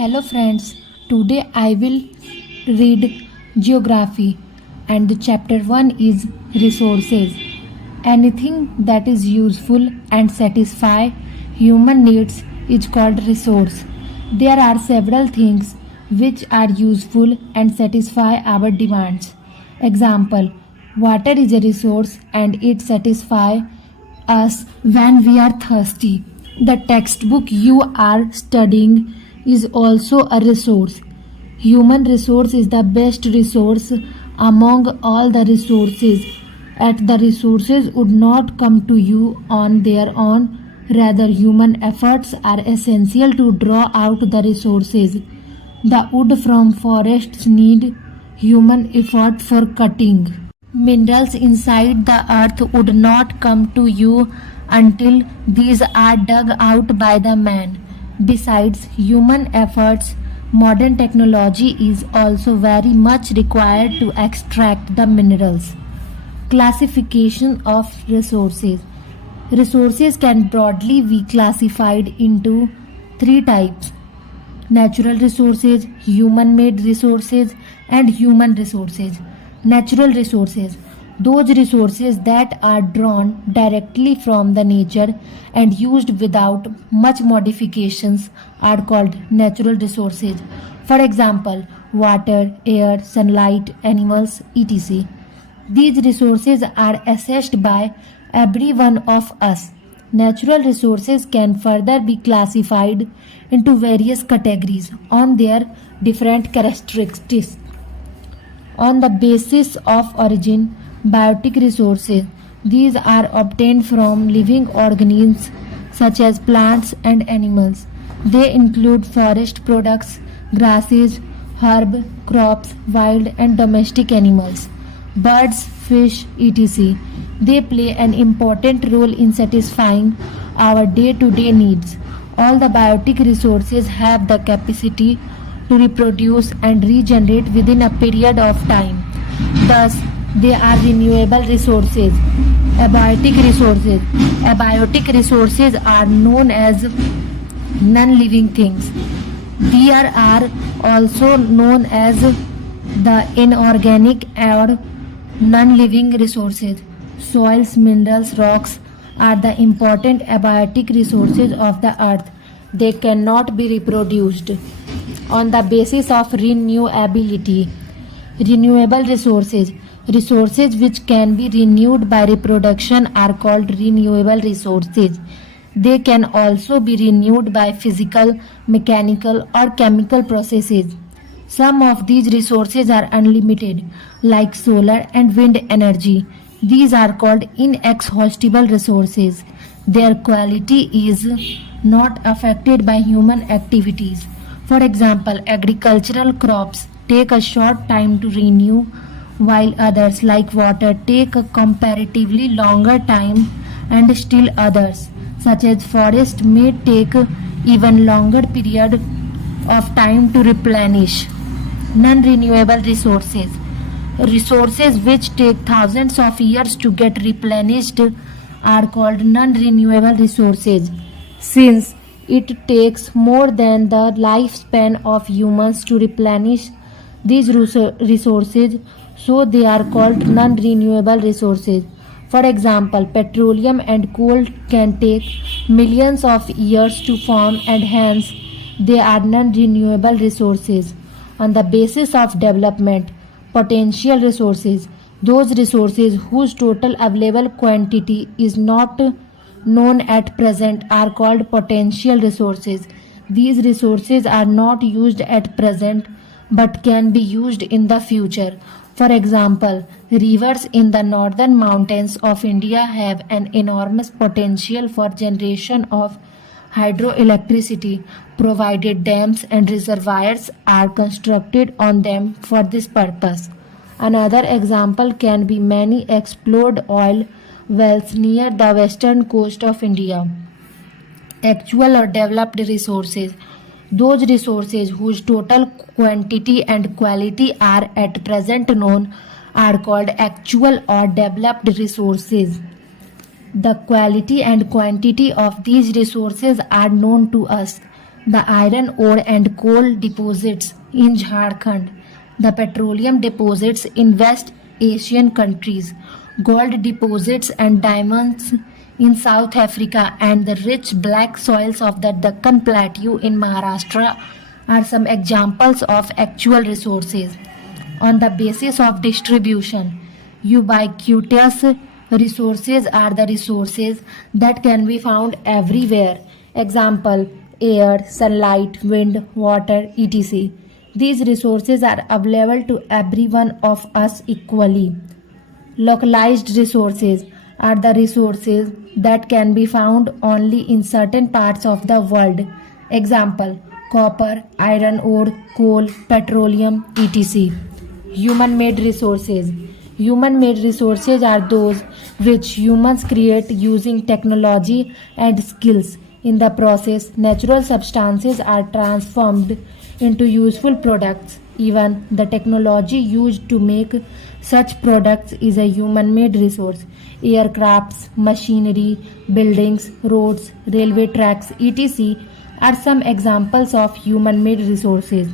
Hello friends, today I will read geography and the chapter 1 is resources. Anything that is useful and satisfy human needs is called resource. There are several things which are useful and satisfy our demands. Example, water is a resource and it satisfies us when we are thirsty. The textbook you are studying is also a resource. Human resource is the best resource among all the resources. At the resources would not come to you on their own. Rather, human efforts are essential to draw out the resources. The wood from forests need human effort for cutting. Minerals inside the earth would not come to you until these are dug out by the man. Besides human efforts, modern technology is also very much required to extract the minerals. Classification of resources. Resources can broadly be classified into three types: natural resources, human made resources, and human resources. Natural resources, those resources that are drawn directly from the nature and used without much modifications, are called natural resources. For example, water, air, sunlight, animals, etc. These resources are assessed by every one of us. Natural resources can further be classified into various categories on their different characteristics. On the basis of origin, biotic resources. These are obtained from living organisms such as plants and animals. They include forest products, grasses, herb, crops, wild and domestic animals, birds, fish, etc. They play an important role in satisfying our day-to-day needs. All the biotic resources have the capacity to reproduce and regenerate within a period of time. Thus, they are renewable resources. Abiotic resources. Abiotic resources are known as non-living things. There are also known as the inorganic or non-living resources. Soils, minerals, rocks are the important abiotic resources of the earth. They cannot be reproduced. On the basis of renewability. Renewable resources. Resources which can be renewed by reproduction are called renewable resources. They can also be renewed by physical, mechanical, or chemical processes. Some of these resources are unlimited, like solar and wind energy. These are called inexhaustible resources. Their quality is not affected by human activities. For example, agricultural crops take a short time to renew, while others, like water, take a comparatively longer time, and still others, such as forest, may take even longer period of time to replenish. Non-renewable resources. Resources which take thousands of years to get replenished are called non-renewable resources. Since it takes more than the lifespan of humans to replenish these resources, so they are called non-renewable resources. For example, petroleum and coal can take millions of years to form and hence they are non-renewable resources. On the basis of development, potential resources, those resources whose total available quantity is not known at present are called potential resources. These resources are not used at present but can be used in the future. For example, rivers in the northern mountains of India have an enormous potential for generation of hydroelectricity, provided dams and reservoirs are constructed on them for this purpose. Another example can be many explored oil wells near the western coast of India. Actual or developed resources. Those resources whose total quantity and quality are at present known are called actual or developed resources. The quality and quantity of these resources are known to us. the iron ore and coal deposits in Jharkhand, the petroleum deposits in West Asian countries, gold deposits and diamonds in South Africa, and the rich black soils of the Deccan Plateau in Maharashtra are some examples of actual resources. On the basis of distribution, ubiquitous resources are the resources that can be found everywhere. Example: air, sunlight, wind, water, etc. These resources are available to every one of us equally. Localized resources are the resources that can be found only in certain parts of the world. Example: copper, iron ore, coal, petroleum, etc. Human made resources. Human made resources are those which humans create using technology and skills. In the process, natural substances are transformed into useful products. Even the technology used to make such products is a human made resource. Aircrafts, machinery, buildings, roads, railway tracks, etc. are some examples of human made resources.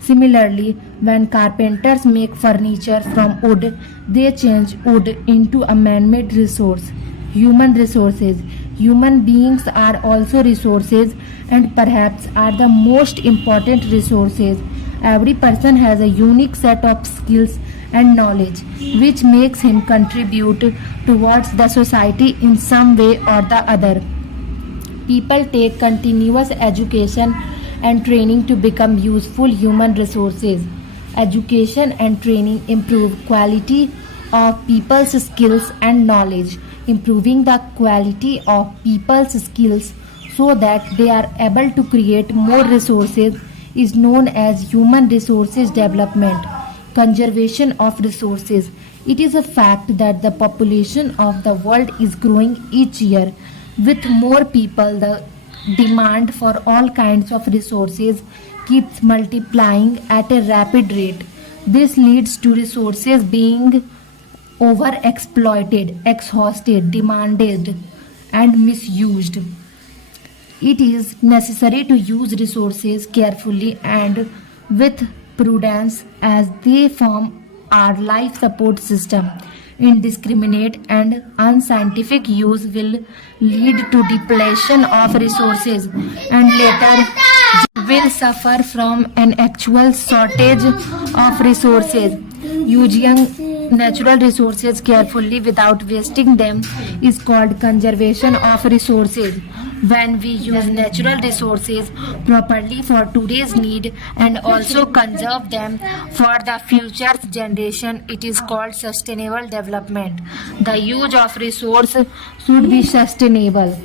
Similarly, when carpenters make furniture from wood, they change wood into a man made resource. Human resources. Human beings are also resources and perhaps are the most important resources. Every person has a unique set of skills and knowledge which makes him contribute towards the society in some way or the other. People take continuous education and training to become useful human resources. Education and training improve quality of people's skills and knowledge. Improving the quality of people's skills so that they are able to create more resources is known as human resources development. Conservation of resources. It is a fact that the population of the world is growing each year. With more people, the demand for all kinds of resources keeps multiplying at a rapid rate. This leads to resources being overexploited, exhausted, demanded, and misused. It is necessary to use resources carefully and with prudence as they form our life support system. Indiscriminate and unscientific use will lead to depletion of resources and later will suffer from an actual shortage of resources. Using natural resources carefully without wasting them is called conservation of resources. When we use natural resources properly for today's need and also conserve them for the future generation, it is called sustainable development. The use of resources should be sustainable.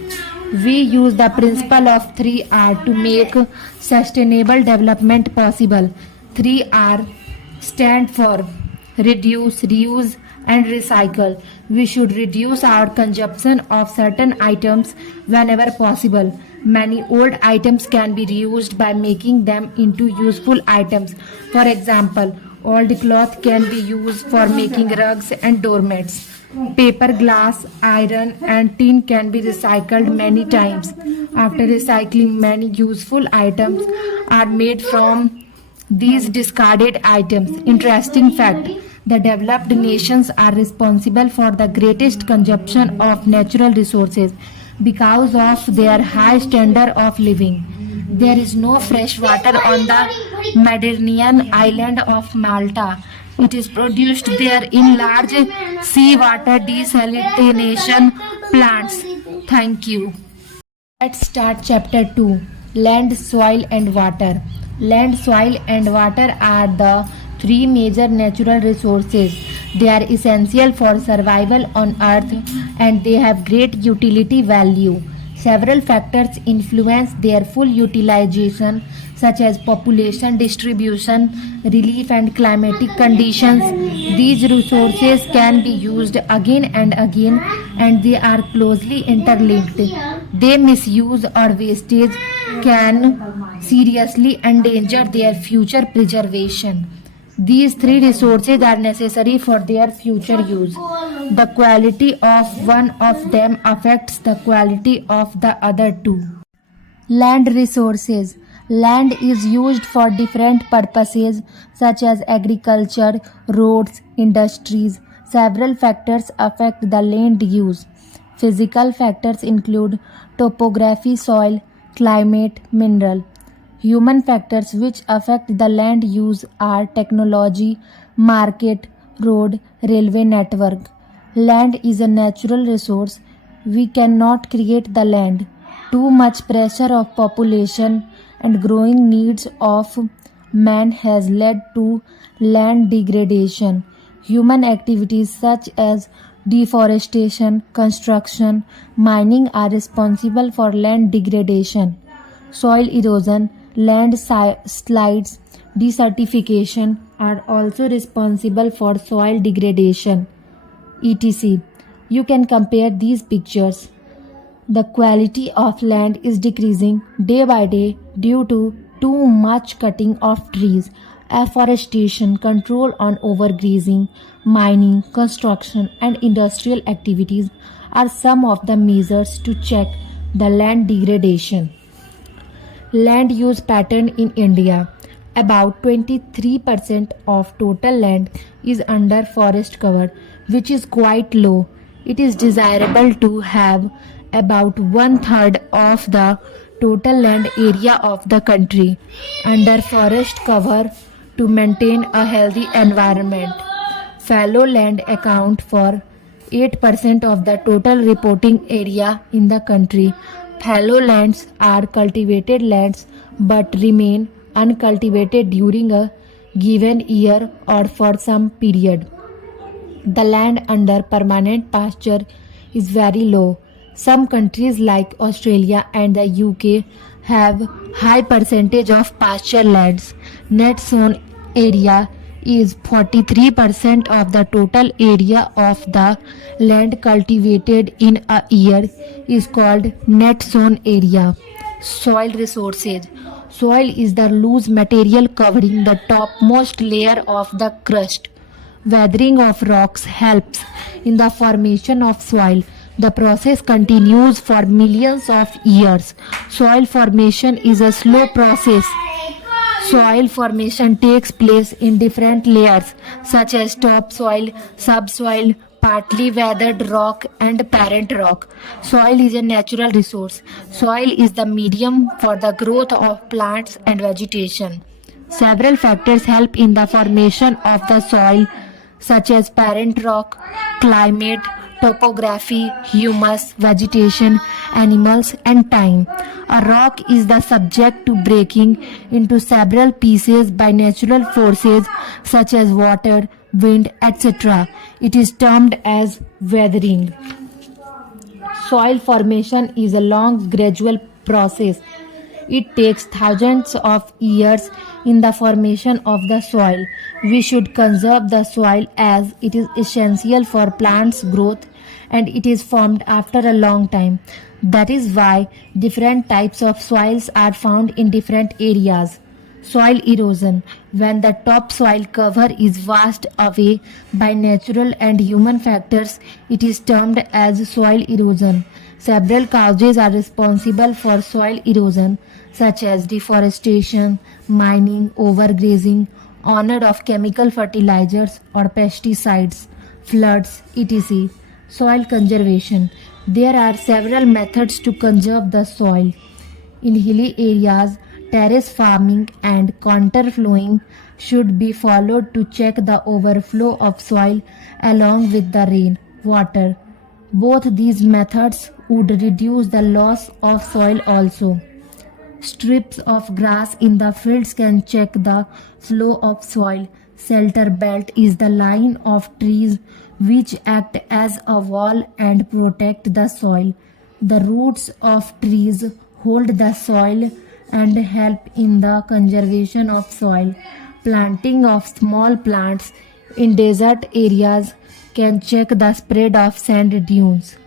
We use the principle of 3R to make sustainable development possible. 3R stand for reduce, reuse, and recycle. We should reduce our consumption of certain items whenever possible. Many old items can be reused by making them into useful items. For example, old cloth can be used for making rugs and doormats. Paper, glass, iron, and tin can be recycled many times. After recycling, many useful items are made from these discarded items. Interesting fact: the developed nations are responsible for the greatest consumption of natural resources because of their high standard of living. There is no fresh water on the Mediterranean island of Malta. It is produced there in large seawater desalination plants. Thank you. Let's start chapter 2. Land, soil and water. Land, soil and water are the three major natural resources. They are essential for survival on earth and they have great utility value. Several factors influence their full utilization such as population distribution, relief and climatic conditions. These resources can be used again and again and they are closely interlinked. Their misuse or wastage can seriously endanger their future preservation. These three resources are necessary for their future use. The quality of one of them affects the quality of the other two. Land resources. Land is used for different purposes such as agriculture, roads, industries. Several factors affect the land use. Physical factors include topography, soil, climate, mineral. Human factors which affect the land use are technology, market, road, railway network. Land is a natural resource. We cannot create the land. Too much pressure of population and growing needs of man has led to land degradation. Human activities such as deforestation, construction, mining are responsible for land degradation. Soil erosion, slides, desertification are also responsible for soil degradation, etc. You can compare these pictures. The quality of land is decreasing day by day due to too much cutting of trees, afforestation, control on overgrazing, mining, construction, and industrial activities are some of the measures to check the land degradation. Land use pattern in India. About 23% of total land is under forest cover, which is quite low. It is desirable to have about one third of the total land area of the country under forest cover to maintain a healthy environment. Fallow land account for 8% of the total reporting area in the country. Fallow lands are cultivated lands but remain uncultivated during a given year or for some period. The land under permanent pasture is very low. Some countries like Australia and the UK have high percentage of pasture lands. Net sown area is 43% of the total area of the land cultivated in a year is called net sown area. Soil resources. Soil is the loose material covering the topmost layer of the crust. Weathering of rocks helps in the formation of soil. The process continues for millions of years. Soil formation is a slow process. Soil formation takes place in different layers such as topsoil, subsoil, partly weathered rock, and parent rock. Soil is a natural resource. Soil is the medium for the growth of plants and vegetation. Several factors help in the formation of the soil such as parent rock, climate, topography, humus, vegetation, animals, and time. A rock is the subject to breaking into several pieces by natural forces such as water, wind, etc. It is termed as weathering. Soil formation is a long, gradual process. It takes thousands of years in the formation of the soil. We should conserve the soil as it is essential for plants' growth and it is formed after a long time. That is why different types of soils are found in different areas. Soil erosion. When the topsoil cover is washed away by natural and human factors, it is termed as soil erosion. Several causes are responsible for soil erosion, such as deforestation, mining, overgrazing, owner of chemical fertilizers or pesticides, floods, etc. Soil conservation. There are several methods to conserve the soil. In hilly areas, terrace farming and contour flowing should be followed to check the overflow of soil along with the rain water. Both these methods would reduce the loss of soil also. Strips of grass in the fields can check the flow of soil. Shelter belt is the line of trees which act as a wall and protect the soil. The roots of trees hold the soil and help in the conservation of soil. Planting of small plants in desert areas can check the spread of sand dunes.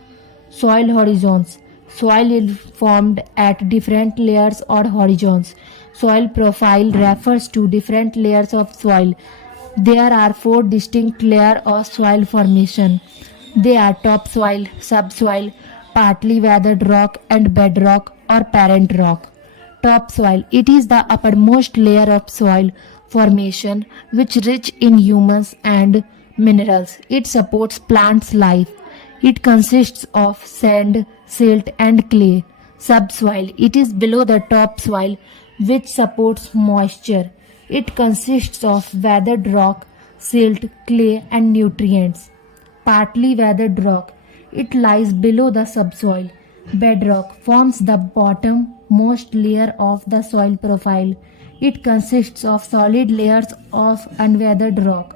Soil horizons. Soil is formed at different layers or horizons. Soil profile refers to different layers of soil. There are 4 distinct layers of soil formation. They are topsoil, subsoil, partly weathered rock, and bedrock or parent rock. Topsoil. It is the uppermost layer of soil formation which rich in humus and minerals. It supports plants' life. It consists of sand, silt and clay. Subsoil. It is below the topsoil which supports moisture. It consists of weathered rock, silt, clay and nutrients. Partly weathered rock. It lies below the subsoil. Bedrock forms the bottommost layer of the soil profile. It consists of solid layers of unweathered rock.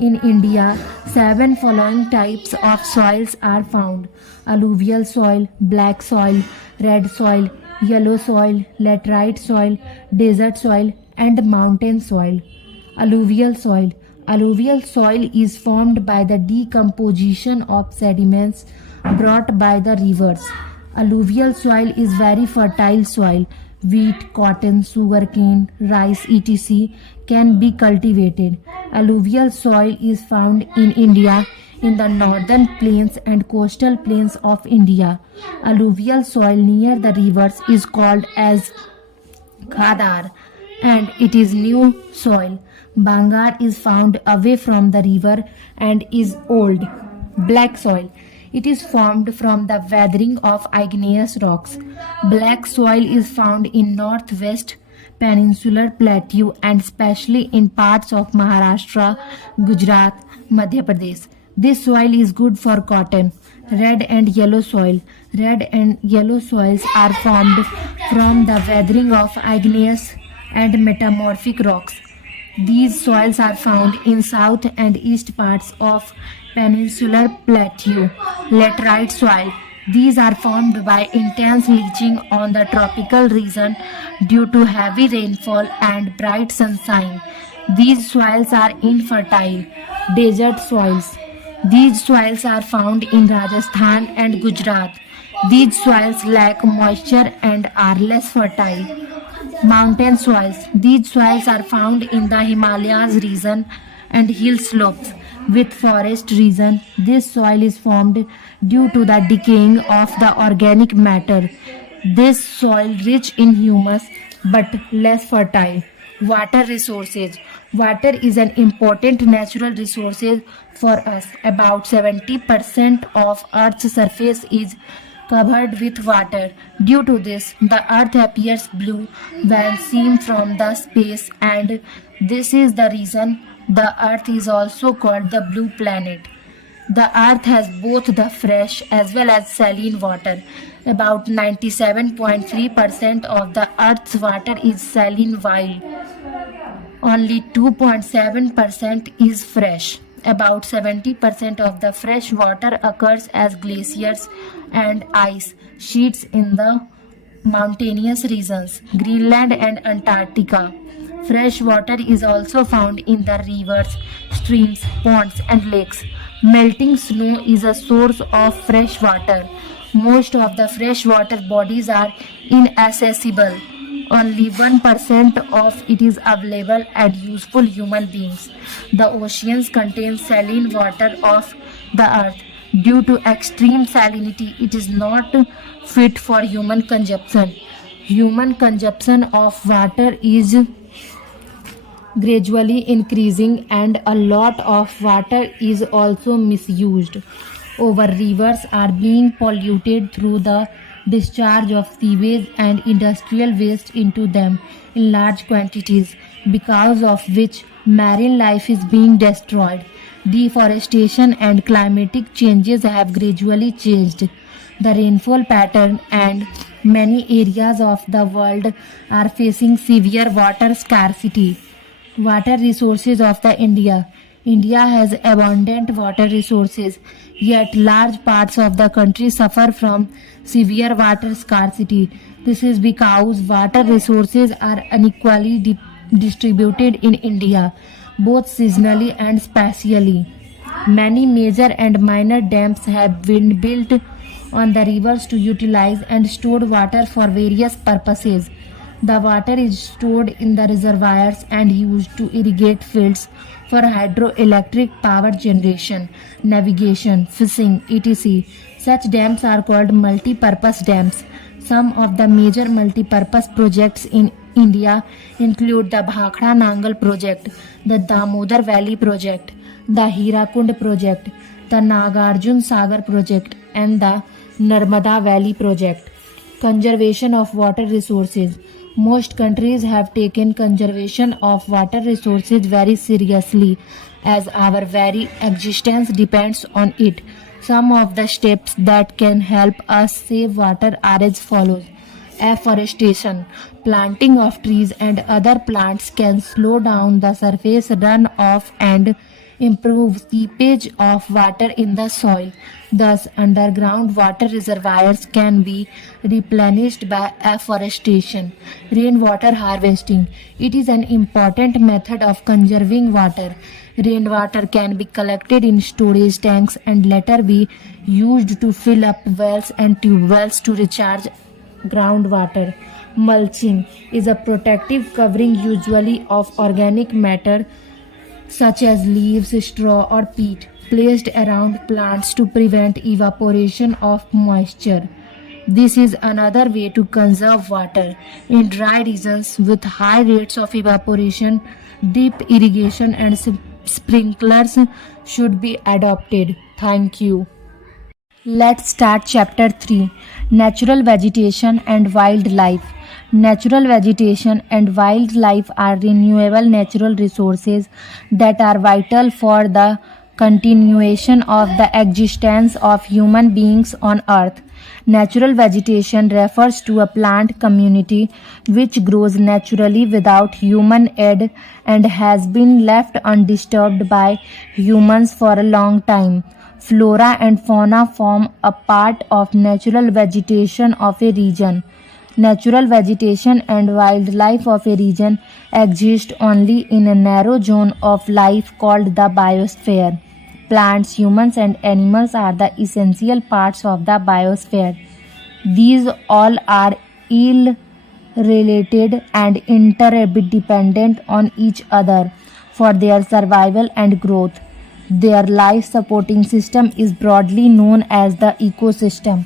In India, 7 following types of soils are found: alluvial soil, black soil, red soil, yellow soil, laterite soil, desert soil, and mountain soil. Alluvial soil. Alluvial soil is formed by the decomposition of sediments brought by the rivers. Alluvial soil is very fertile soil. Wheat, cotton, sugarcane, rice, etc. can be cultivated. Alluvial soil is found in India in the northern plains and coastal plains of India. Alluvial soil near the rivers is called as khadar and it is new soil. Bangar is found away from the river and is old. Black soil. It is formed from the weathering of igneous rocks. Black soil is found in northwest peninsular plateau and especially in parts of Maharashtra, Gujarat, Madhya Pradesh. This soil is good for cotton. Red and yellow soil. Red and yellow soils are formed from the weathering of igneous and metamorphic rocks. These soils are found in south and east parts of peninsular plateau. Laterite soil. These are formed by intense leaching on the tropical region due to heavy rainfall and bright sunshine. These soils are infertile. Desert soils. These soils are found in Rajasthan and Gujarat. These soils lack moisture and are less fertile. Mountain soils. These soils are found in the Himalayas region and hill slopes with forest region. This soil is formed due to the decaying of the organic matter. This soil rich in humus but less fertile. Water resources. Water is an important natural resource for us. About 70% of Earth's surface is covered with water. Due to this, the Earth appears blue when seen from the space, and this is the reason the Earth is also called the blue planet. The Earth has both the fresh as well as saline water. About 97.3% of the Earth's water is saline while only 2.7% is fresh. About 70% of the fresh water occurs as glaciers and ice sheets in the mountainous regions, Greenland and Antarctica. Fresh water is also found in the rivers, streams, ponds and lakes. Melting snow is a source of fresh water. Most of the freshwater bodies are inaccessible. Only 1% of it is available and useful human beings. The oceans contain saline water of the earth. Due to extreme salinity, it is not fit for human consumption. Human consumption of water is gradually increasing and a lot of water is also misused. Our rivers are being polluted through the discharge of sewage and industrial waste into them in large quantities, because of which marine life is being destroyed. Deforestation and climatic changes have gradually changed the rainfall pattern, and many areas of the world are facing severe water scarcity. Water resources of the India. India has abundant water resources, yet large parts of the country suffer from severe water scarcity. This is because water resources are unequally distributed in India, both seasonally and spatially. Many major and minor dams have been built on the rivers to utilize and store water for various purposes. The water is stored in the reservoirs and used to irrigate fields for hydroelectric power generation, navigation, fishing, etc. Such dams are called multi-purpose dams. Some of the major multi-purpose projects in India include the Bhakhra Nangal project, the Damodar Valley project, the Hirakund project, the Nagarjun Sagar project, and the Narmada Valley project. Conservation of water resources. Most countries have taken conservation of water resources very seriously as our very existence depends on it. Some of the steps that can help us save water are as follows. Afforestation. Planting of trees and other plants can slow down the surface runoff and improve seepage of water in the soil. Thus, underground water reservoirs can be replenished by afforestation. Rainwater harvesting. It is an important method of conserving water. Rainwater can be collected in storage tanks and later be used to fill up wells and tube wells to recharge groundwater. Mulching is a protective covering usually of organic matter such as leaves, straw, or peat, placed around plants to prevent evaporation of moisture. This is another way to conserve water. In dry regions with high rates of evaporation, deep irrigation and sprinklers should be adopted. Thank you. Let's start chapter 3, Natural Vegetation and Wildlife. Natural vegetation and wildlife are renewable natural resources that are vital for the continuation of the existence of human beings on earth. Natural vegetation refers to a plant community which grows naturally without human aid and has been left undisturbed by humans for a long time. Flora and fauna form a part of natural vegetation of a region. Natural vegetation and wildlife of a region exist only in a narrow zone of life called the biosphere. Plants, humans, and animals are the essential parts of the biosphere. These all are ill related and interdependent on each other for their survival and growth. Their life supporting system is broadly known as the ecosystem.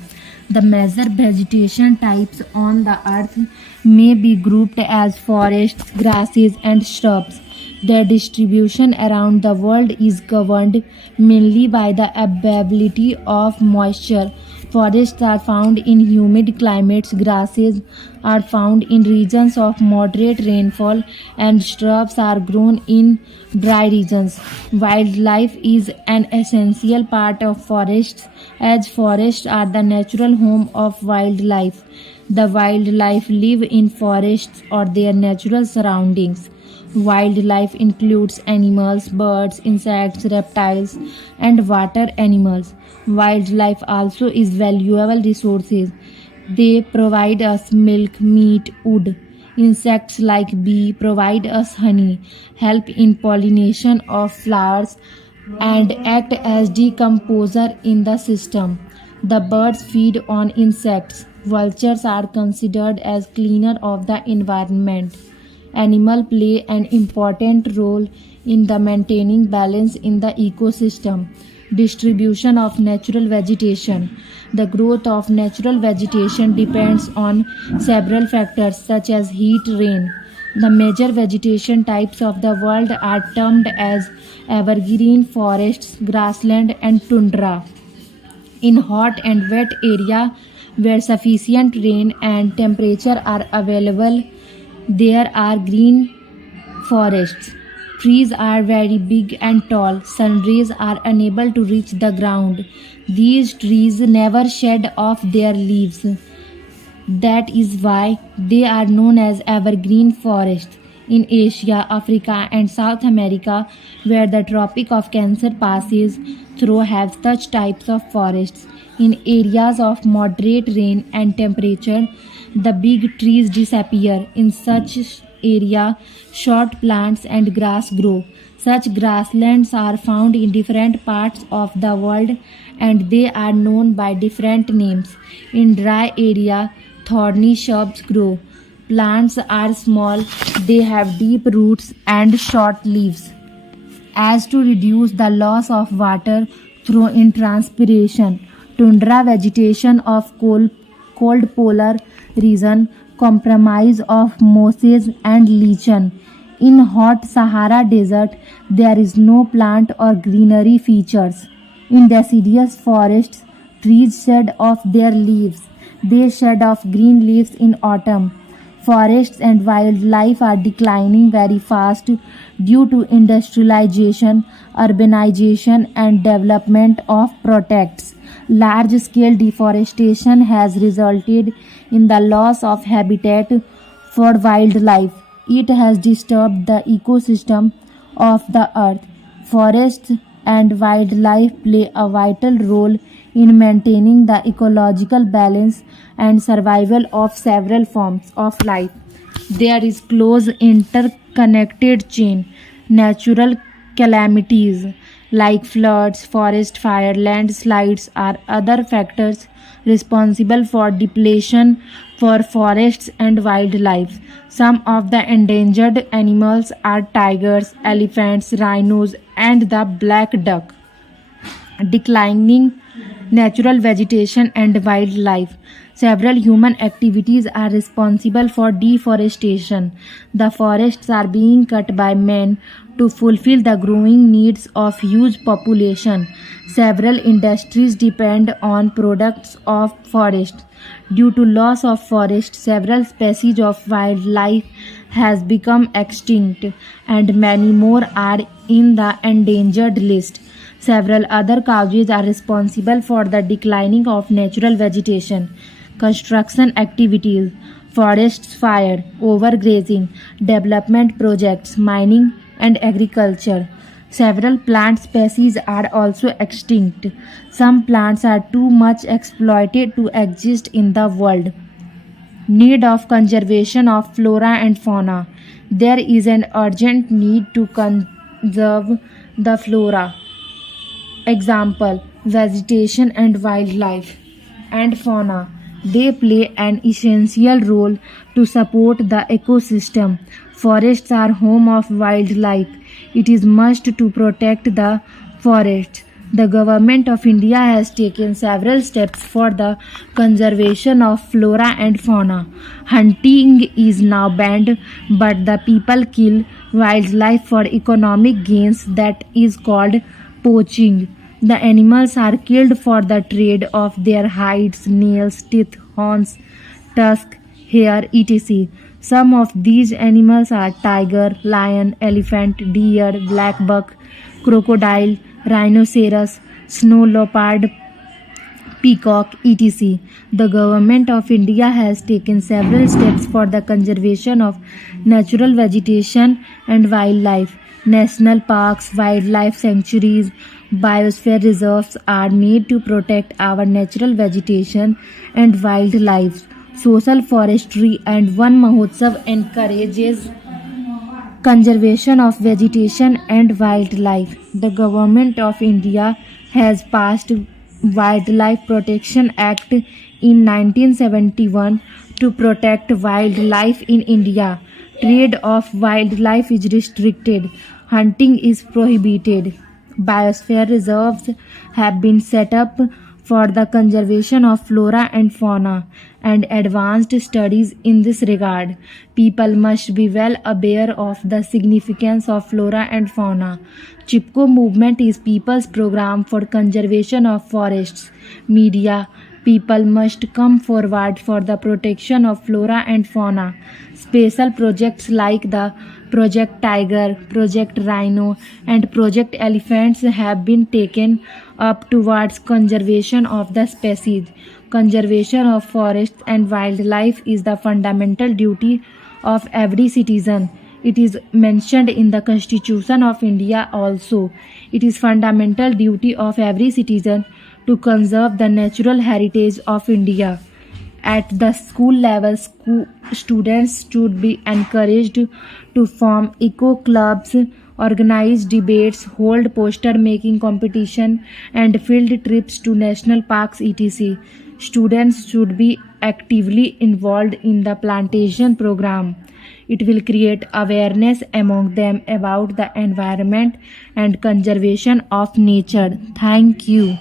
The major vegetation types on the earth may be grouped as forests, grasses, and shrubs. Their distribution around the world is governed mainly by the availability of moisture. Forests are found in humid climates, grasses are found in regions of moderate rainfall, and shrubs are grown in dry regions. Wildlife is an essential part of forests, as forests are the natural home of wildlife. The wildlife live in forests or their natural surroundings. Wildlife includes animals, birds, insects, reptiles, and water animals. Wildlife also is valuable resources. They provide us milk, meat, wood. Insects like bee provide us honey, help in pollination of flowers, and act as decomposer in the system. The birds feed on insects. Vultures are considered as cleaner of the environment. Animals play an important role in the maintaining balance in the ecosystem. Distribution of natural vegetation. The growth of natural vegetation depends on several factors such as heat, rain. The major vegetation types of the world are termed as evergreen forests, grassland, and tundra. In hot and wet area where sufficient rain and temperature are available, there are green forests. Trees are very big and tall. Sun rays are unable to reach the ground. These trees never shed off their leaves. That is why they are known as evergreen forests. In Asia, Africa, and South America, where the Tropic of Cancer passes through, have such types of forests. In areas of moderate rain and temperature, the big trees disappear. In such area, short plants and grass grow. Such grasslands are found in different parts of the world and they are known by different names. In dry area, thorny shrubs grow. Plants are small, they have deep roots and short leaves. As to reduce the loss of water through in transpiration, tundra vegetation of cold polar region comprise of mosses and lichen. In hot Sahara Desert, there is no plant or greenery features. In deciduous forests, trees shed off their leaves. They shed off green leaves in autumn. Forests and wildlife are declining very fast due to industrialization, urbanization, and development of protects. Large scale deforestation has resulted in the loss of habitat for wildlife. It has disturbed the ecosystem of the earth. Forests and wildlife play a vital role in maintaining the ecological balance and survival of several forms of life. There is close interconnected chain. Natural calamities like floods, forest fire, landslides are other factors responsible for depletion for forests and wildlife. Some of the endangered animals are tigers, elephants, rhinos, and the black duck. Declining natural vegetation and wildlife. Several human activities are responsible for deforestation. The forests are being cut by men to fulfill the growing needs of huge population. Several industries depend on products of forests. Due to loss of forest, several species of wildlife has become extinct and many more are in the endangered list. Several other causes are responsible for the declining of natural vegetation. Construction activities, forests fire, overgrazing, development projects, mining, and agriculture. Several plant species are also extinct. Some plants are too much exploited to exist in the world. Need of conservation of flora and fauna. There is an urgent need to conserve the flora. Example, vegetation and wildlife and fauna. They play an essential role to support the ecosystem. Forests are home of wildlife. It is must to protect the forests. The government of India has taken several steps for the conservation of flora and fauna. Hunting is now banned, but the people kill wildlife for economic gains, that is called poaching. The animals are killed for the trade of their hides, nails, teeth, horns, tusk, hair, etc. Some of these animals are tiger, lion, elephant, deer, black buck, crocodile, rhinoceros, snow leopard, peacock, etc. The government of India has taken several steps for the conservation of natural vegetation and wildlife. National parks, wildlife sanctuaries, biosphere reserves are made to protect our natural vegetation and wildlife. Social forestry and One Mahotsav encourages conservation of vegetation and wildlife. The government of India has passed Wildlife Protection Act in 1971 to protect wildlife in India. Trade of wildlife is restricted. Hunting is prohibited. Biosphere reserves have been set up for the conservation of flora and fauna, and advanced studies in this regard. People must be well aware of the significance of flora and fauna. Chipko movement is people's program for conservation of forests. Media, people must come forward for the protection of flora and fauna. Special projects like the Project Tiger, Project Rhino, and Project Elephants have been taken up towards conservation of the species. Conservation of forests and wildlife is the fundamental duty of every citizen. It is mentioned in the Constitution of India also. It is fundamental duty of every citizen to conserve the natural heritage of India. At the school level, students should be encouraged to form eco clubs, organize debates, hold poster making competition, and field trips to national parks, etc. Students should be actively involved in the plantation program. It will create awareness among them about the environment and conservation of nature. Thank you.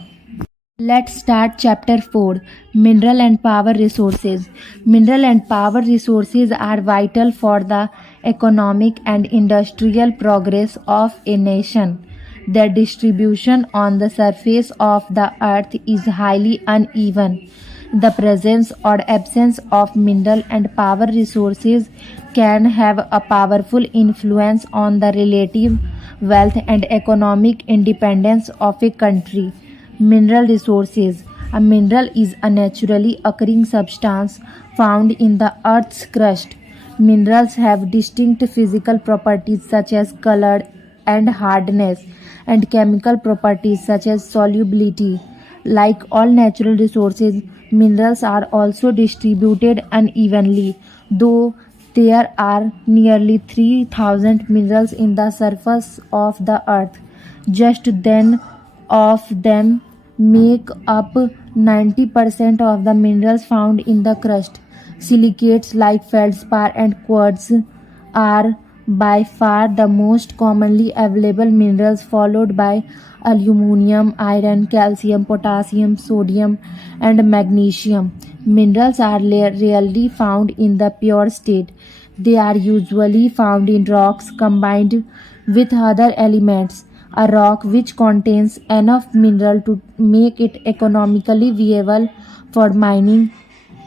Let's start chapter 4, Mineral and Power Resources. Mineral and power resources are vital for the economic and industrial progress of a nation. Their distribution on the surface of the earth is highly uneven. The presence or absence of mineral and power resources can have a powerful influence on the relative wealth and economic independence of a country. Mineral resources. A mineral is a naturally occurring substance found in the earth's crust. Minerals have distinct physical properties such as color and hardness, and chemical properties such as solubility. Like all natural resources, minerals are also distributed unevenly, though there are nearly 3,000 minerals in the surface of the earth. Just then of them make up 90% of the minerals found in the crust. Silicates like feldspar and quartz are by far the most commonly available minerals, followed by aluminum, iron, calcium, potassium, sodium, and magnesium. Minerals are rarely found in the pure state. They are usually found in rocks combined with other elements. A rock which contains enough mineral to make it economically viable for mining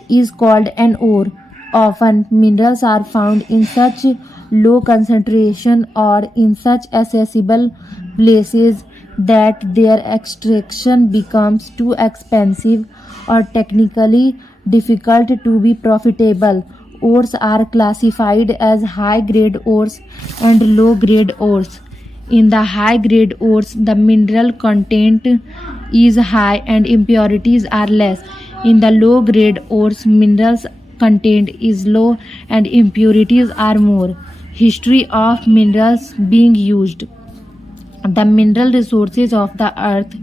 is called an ore. Often, minerals are found in such low concentration or in such accessible places that their extraction becomes too expensive or technically difficult to be profitable. Ores are classified as high grade ores and low grade ores. In the high grade ores, the mineral content is high and impurities are less. In the low grade ores, minerals content is low and impurities are more. History of minerals being used. The mineral resources of the earth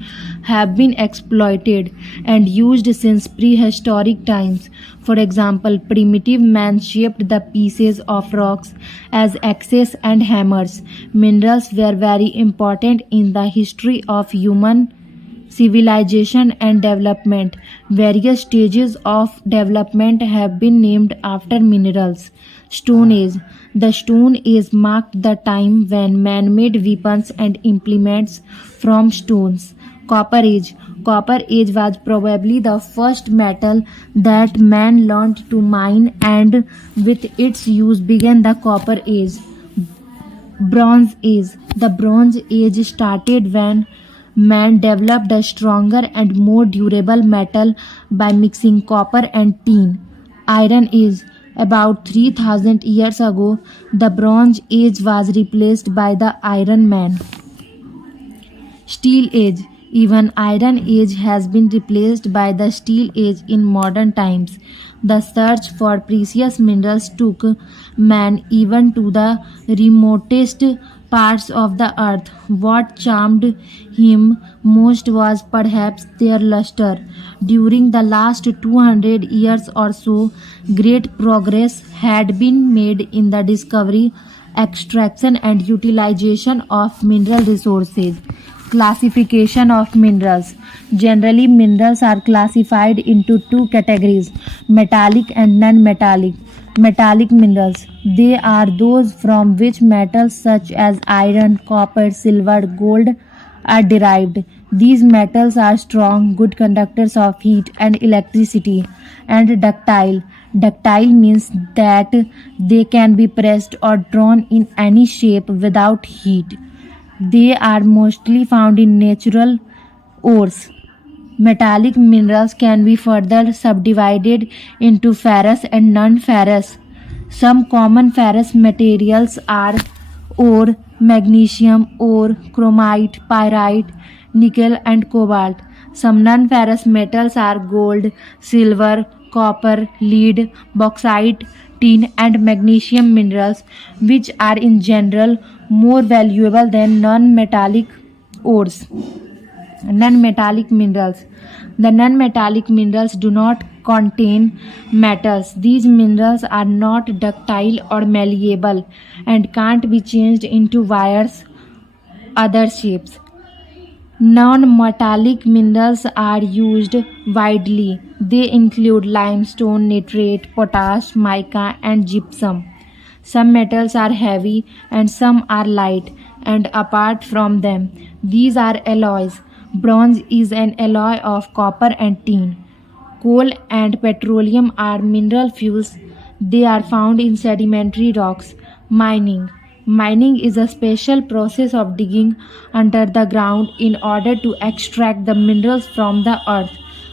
have been exploited and used since prehistoric times. For example, primitive man shaped the pieces of rocks as axes and hammers. Minerals were very important in the history of human civilization and development. Various stages of development have been named after minerals. Stone Age. The Stone Age marked the time when man made weapons and implements from stones. Copper Age. Copper Age was probably the first metal that man learned to mine, and with its use began the Copper Age. Bronze Age. The Bronze Age started when man developed a stronger and more durable metal by mixing copper and tin. Iron Age. About 3,000 years ago, the Bronze Age was replaced by the Iron Man. Steel Age. Even Iron Age has been replaced by the Steel Age in modern times. The search for precious minerals took man even to the remotest parts of the earth. What charmed him most was perhaps their luster. During the last 200 years or so, great progress had been made in the discovery, extraction, and utilization of mineral resources. Classification of minerals. Generally, minerals are classified into two categories: metallic and non-metallic. Metallic minerals. They are those from which metals such as iron, copper, silver, gold are derived. These metals are strong, good conductors of heat and electricity, and ductile. Ductile means that they can be pressed or drawn in any shape without heat. They are mostly found in natural ores. Metallic minerals can be further subdivided into ferrous and non-ferrous. Some common ferrous materials are ore, magnesium ore, chromite, pyrite, nickel, and cobalt. Some non-ferrous metals are gold, silver, copper, lead, bauxite, tin, and magnesium minerals, which are in general more valuable than non-metallic ores. Non-metallic minerals. The non-metallic minerals do not contain metals. These minerals are not ductile or malleable and can't be changed into wires, other shapes. Non-metallic minerals are used widely. They include limestone, nitrate, potash, mica, and gypsum. Some metals are heavy and some are light, and apart from them, these are alloys. Bronze is an alloy of copper and tin. Coal and petroleum are mineral fuels. They are found in sedimentary rocks. Mining. Mining is a special process of digging under the ground in order to extract the minerals from the earth.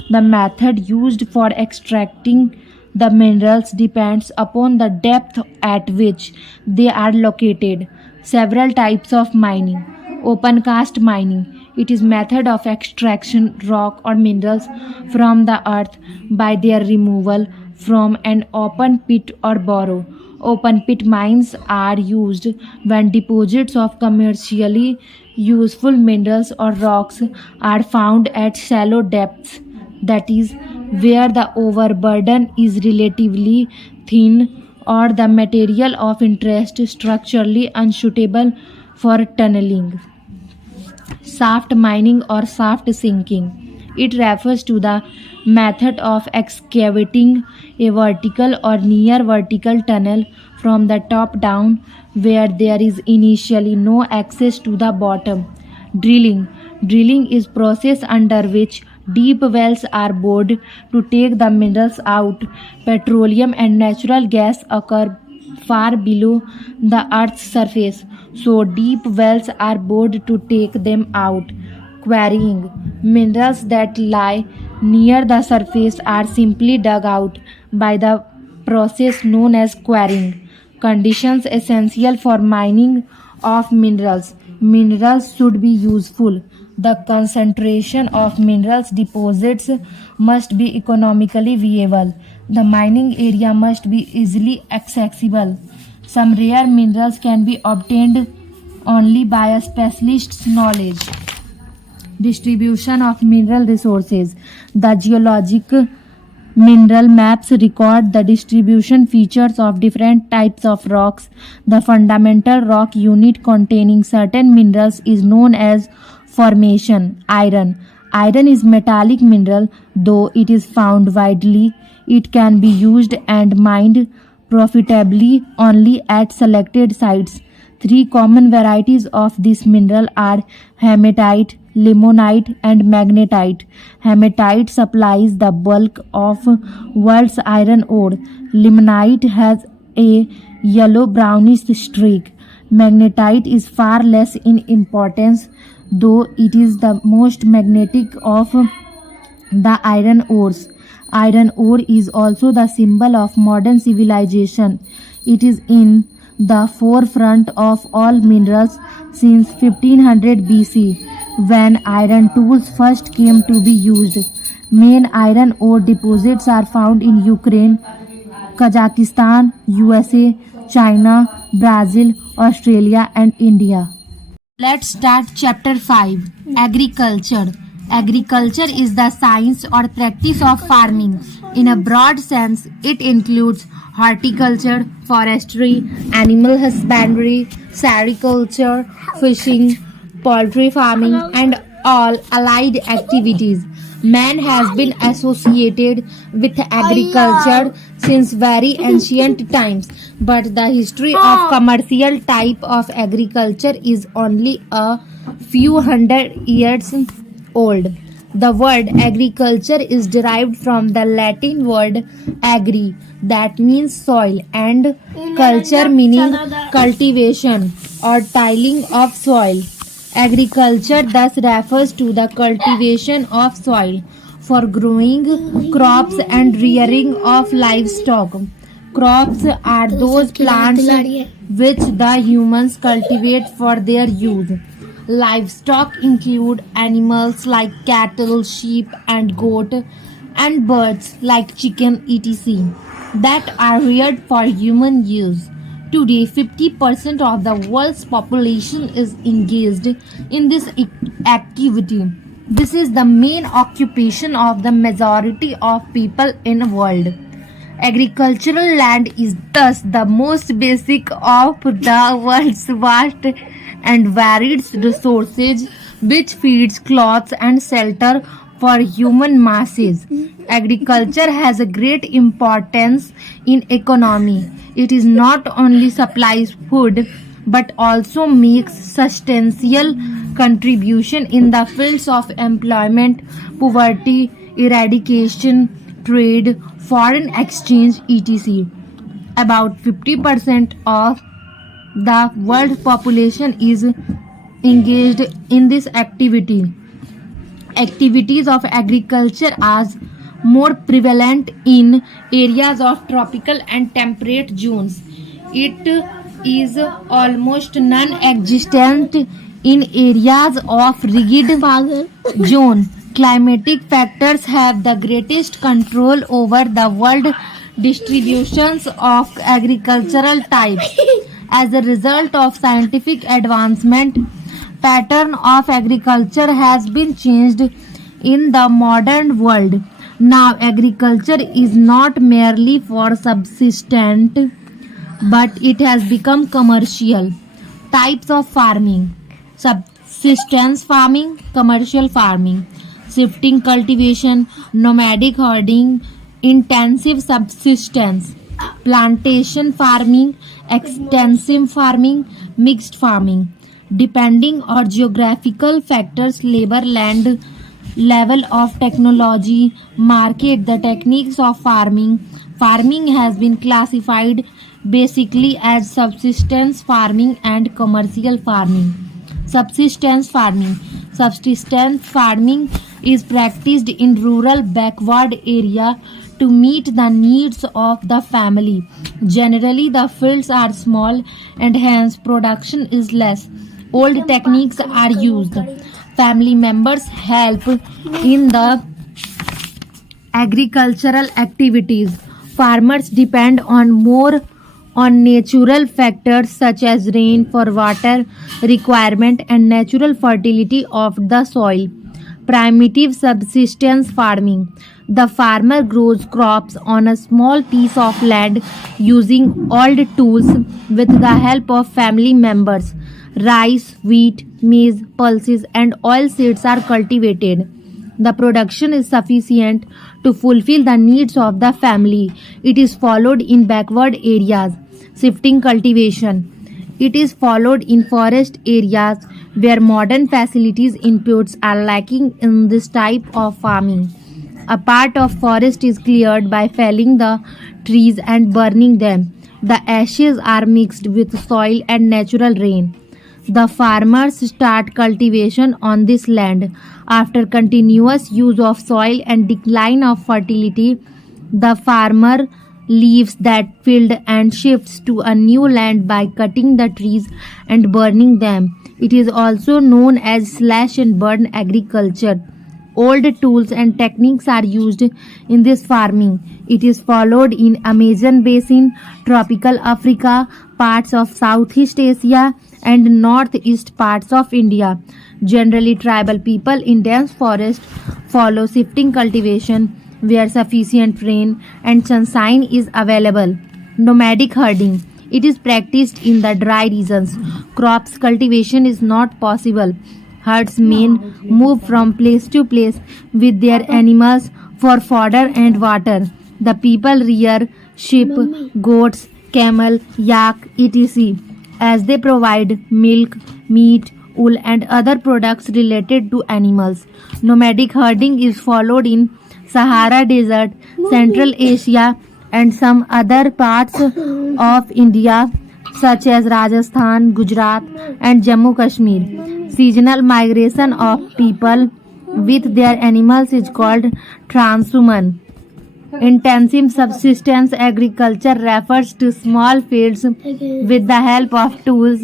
The method used for extracting the minerals depends upon the depth at which they are located. Several types of mining. Open cast mining. It is method of extraction rock or minerals from the earth by their removal from an open pit or burrow. Open pit mines are used when deposits of commercially useful minerals or rocks are found at shallow depths, that is, where the overburden is relatively thin or the material of interest structurally unsuitable for tunneling. Shaft mining or shaft sinking. It refers to the method of excavating a vertical or near vertical tunnel from the top down where there is initially no access to the bottom. Drilling. Drilling is process under which deep wells are bored to take the minerals out. Petroleum and natural gas occur far below the earth's surface, so deep wells are bored to take them out. Quarrying. Minerals that lie near the surface are simply dug out by the process known as quarrying. Conditions essential for mining of minerals. Minerals should be useful. The concentration of minerals deposits must be economically viable. The mining area must be easily accessible. Some rare minerals can be obtained only by a specialist's knowledge. Distribution of mineral resources. The geologic mineral maps record the distribution features of different types of rocks. The fundamental rock unit containing certain minerals is known as formation. Iron. Iron is metallic mineral, though it is found widely. It can be used and mined profitably only at selected sites. Three common varieties of this mineral are hematite, limonite, and magnetite. Hematite supplies the bulk of world's iron ore. Limonite has a yellow brownish streak. Magnetite is far less in importance, though it is the most magnetic of the iron ores. Iron ore is also the symbol of modern civilization. It is in the forefront of all minerals since 1500 BC, when iron tools first came to be used. Main iron ore deposits are found in Ukraine, Kazakhstan, USA, China, Brazil, Australia, and India. Let's start chapter 5. Agriculture. Agriculture is the science or practice of farming. In a broad sense, it includes horticulture, forestry, animal husbandry, sericulture, fishing, poultry farming, and all allied activities. Man has been associated with agriculture since very ancient times, but the history of commercial type of agriculture is only a few hundred years old. The word agriculture is derived from the Latin word agri, that means soil, and culture meaning cultivation or tilling of soil. Agriculture thus refers to the cultivation of soil for growing crops and rearing of livestock. Crops are those plants which the humans cultivate for their use. Livestock include animals like cattle, sheep, and goat, and birds like chicken, etc., that are reared for human use. Today, 50% of the world's population is engaged in this activity. This is the main occupation of the majority of people in the world. Agricultural land is thus the most basic of the world's vast and varied resources which feeds clothes and shelter for human masses. Agriculture has a great importance in economy. It is not only supplies food but also makes substantial contribution in the fields of employment, poverty eradication, trade, foreign exchange, etc. About 50% of the world population is engaged in this activity. Activities of agriculture are more prevalent in areas of tropical and temperate zones. It is almost non-existent in areas of rigid zone. Climatic factors have the greatest control over the world distributions of agricultural types. As a result of scientific advancement, pattern of agriculture has been changed in the modern world. Now agriculture is not merely for subsistence but it has become commercial. Types of farming: subsistence farming, commercial farming, shifting cultivation, nomadic herding, intensive subsistence, plantation farming, extensive farming, mixed farming. Depending on geographical factors, labor, land, level of technology, market, the techniques of farming. Farming has been classified basically as subsistence farming and commercial farming. Subsistence farming. Subsistence farming is practiced in rural backward area to meet the needs of the family. Generally, the fields are small and hence production is less. Old techniques are used. Family members help in the agricultural activities. Farmers depend on more on natural factors such as rain for water requirement and natural fertility of the soil. Primitive subsistence farming. The farmer grows crops on a small piece of land using old tools with the help of family members. Rice, wheat, maize, pulses, and oilseeds are cultivated. The production is sufficient to fulfill the needs of the family. It is followed in backward areas. Shifting cultivation. It is followed in forest areas where modern facilities inputs are lacking in this type of farming. A part of forest is cleared by felling the trees and burning them. The ashes are mixed with soil and natural rain. The farmers start cultivation on this land. After continuous use of soil and decline of fertility, the farmer leaves that field and shifts to a new land by cutting the trees and burning them. It is also known as slash and burn agriculture. Old tools and techniques are used in this farming. It is followed in Amazon basin, tropical Africa, parts of Southeast Asia and northeast parts of India. Generally, tribal people in dense forest follow shifting cultivation where sufficient rain and sunshine is available. Nomadic herding. It is practiced in the dry regions. Crops cultivation is not possible. Herdsmen move from place to place with their animals for fodder and water. The people rear sheep, goats, camel, yak, etc. as they provide milk, meat, wool and other products related to animals. Nomadic herding is followed in Sahara Desert, Central Asia and some other parts of India such as Rajasthan, Gujarat and Jammu Kashmir. Seasonal migration of people with their animals is called transhumance. Intensive subsistence agriculture refers to small fields with the help of tools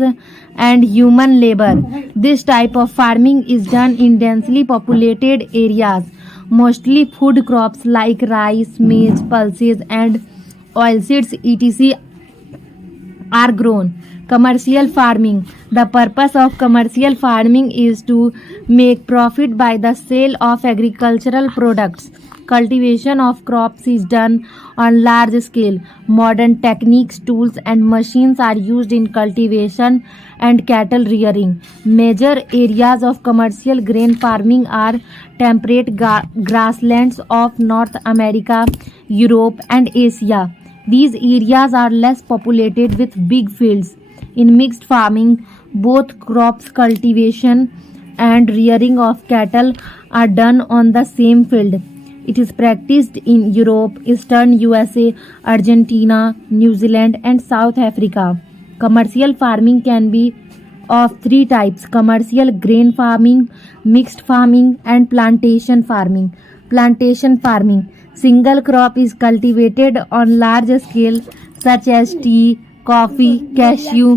and human labor. This type of farming is done in densely populated areas. Mostly food crops like rice, maize, pulses and oilseeds etc. are grown. Commercial farming. The purpose of commercial farming is to make profit by the sale of agricultural products. Cultivation of crops is done on large scale. Modern techniques, tools, and machines are used in cultivation and cattle rearing. Major areas of commercial grain farming are temperate grasslands of North America, Europe, and Asia. These areas are less populated with big fields. In mixed farming, both crops cultivation and rearing of cattle are done on the same field. It is practiced in Europe, Eastern USA, Argentina, New Zealand, and South Africa. Commercial farming can be of three types: commercial grain farming, mixed farming, and plantation farming. Plantation farming: single crop is cultivated on large scale, such as tea, coffee, cashew,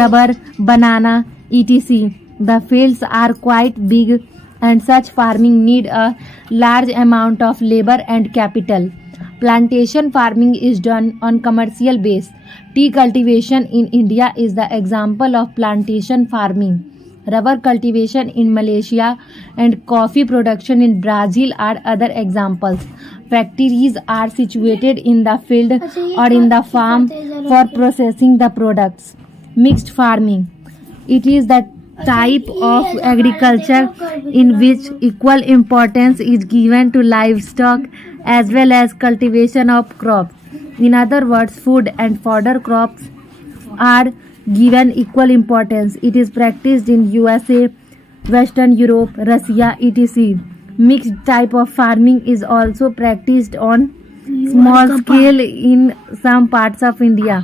rubber, banana, etc. The fields are quite big and such farming need a large amount of labor and capital. Plantation farming is done on commercial base. Tea cultivation in India is the example of plantation farming. Rubber cultivation in Malaysia and coffee production in Brazil are other examples. Factories are situated in the field or in the farm for processing the products. Mixed farming: it is the type of agriculture in which equal importance is given to livestock as well as cultivation of crops. In other words, food and fodder crops are given equal importance. It is practiced in USA, Western Europe, Russia, etc. Mixed type of farming is also practiced on small scale in some parts of India,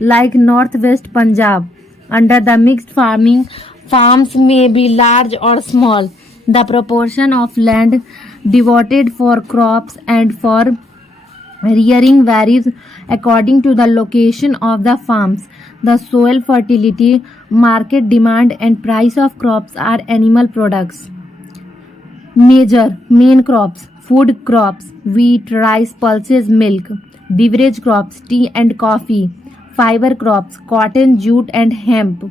like northwest Punjab. Under the mixed farming, farms may be large or small. The proportion of land devoted for crops and for rearing varies according to the location of the farms. The soil fertility, market demand, and price of crops are animal products. Major main crops: food crops, wheat, rice, pulses, milk; beverage crops, tea and coffee; fiber crops, cotton, jute, and hemp;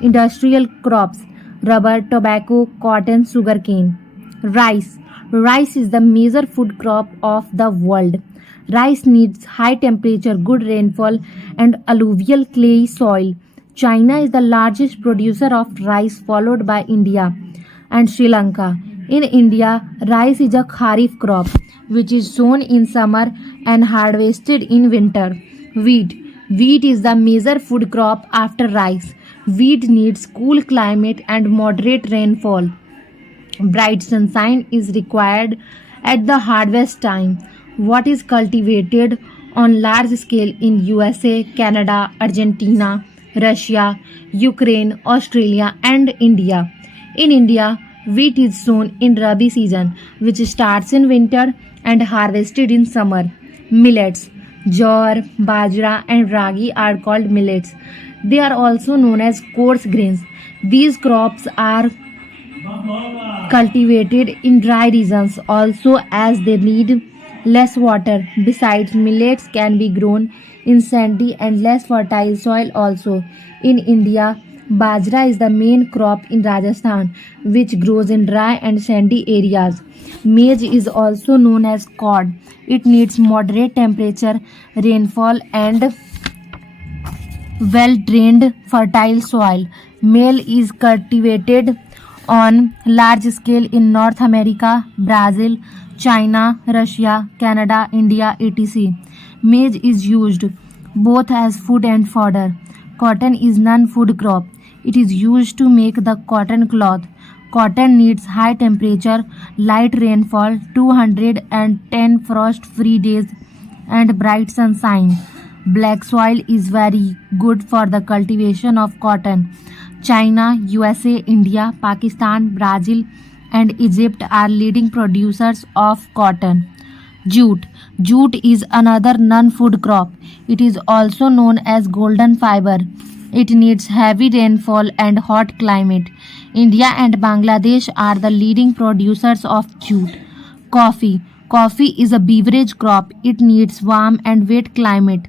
industrial crops, rubber, tobacco, cotton, sugarcane. Rice. Rice is the major food crop of the world. Rice needs high temperature, good rainfall, and alluvial clayey soil. China is the largest producer of rice, followed by India and Sri Lanka. In India, rice is a kharif crop which is sown in summer and harvested in winter. Wheat. Wheat is the major food crop after rice. Wheat needs cool climate and moderate rainfall. Bright sunshine is required at the harvest time. What is cultivated on large scale in USA, Canada, Argentina, Russia, Ukraine, Australia, and India. In India, wheat is sown in Rabi season, which starts in winter and harvested in summer. Millets. Jowar, bajra, and ragi are called millets. They are also known as coarse grains. These crops are cultivated in dry regions also, as they need less water. Besides, millets can be grown in sandy and less fertile soil also. In India, bajra is the main crop in Rajasthan, which grows in dry and sandy areas. Maize is also known as cod. It needs moderate temperature, rainfall, and well drained fertile soil. Maize is cultivated on large scale in North America, Brazil, China, Russia, Canada, India, etc. Maize is used both as food and fodder. Cotton is non-food crop. It is used to make the cotton cloth. Cotton needs high temperature, light rainfall, 210 frost-free days, and bright sunshine. Black soil is very good for the cultivation of cotton. China, USA, India, Pakistan, Brazil, and Egypt are leading producers of cotton. Jute. Jute is another non-food crop. It is also known as golden fiber. It needs heavy rainfall and hot climate. India and Bangladesh are the leading producers of jute. Coffee. Coffee is a beverage crop. It needs warm and wet climate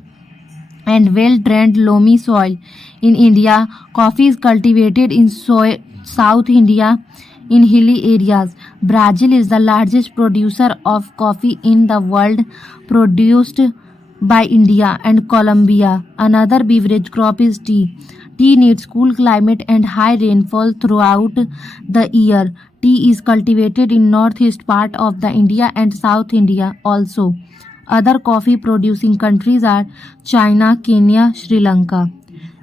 and well-drained loamy soil. In India, coffee is cultivated in South India in hilly areas. Brazil is the largest producer of coffee in the world, produced by India and Colombia. Another beverage crop is tea. Tea needs cool climate and high rainfall throughout the year. Tea is cultivated in northeast part of the India and South India also. Other coffee producing countries are China, Kenya, Sri Lanka.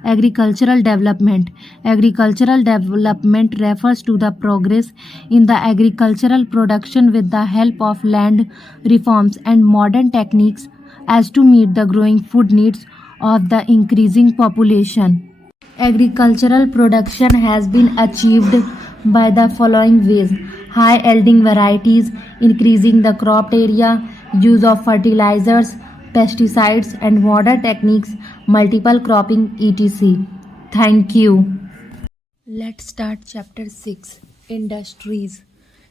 Agricultural development. Agricultural development refers to the progress in the agricultural production with the help of land reforms and modern techniques as to meet the growing food needs of the increasing population. Agricultural production has been achieved by the following ways: high yielding varieties, increasing the crop area, use of fertilizers, pesticides, and modern techniques, multiple cropping, etc. Thank you. Let's start chapter 6: Industries.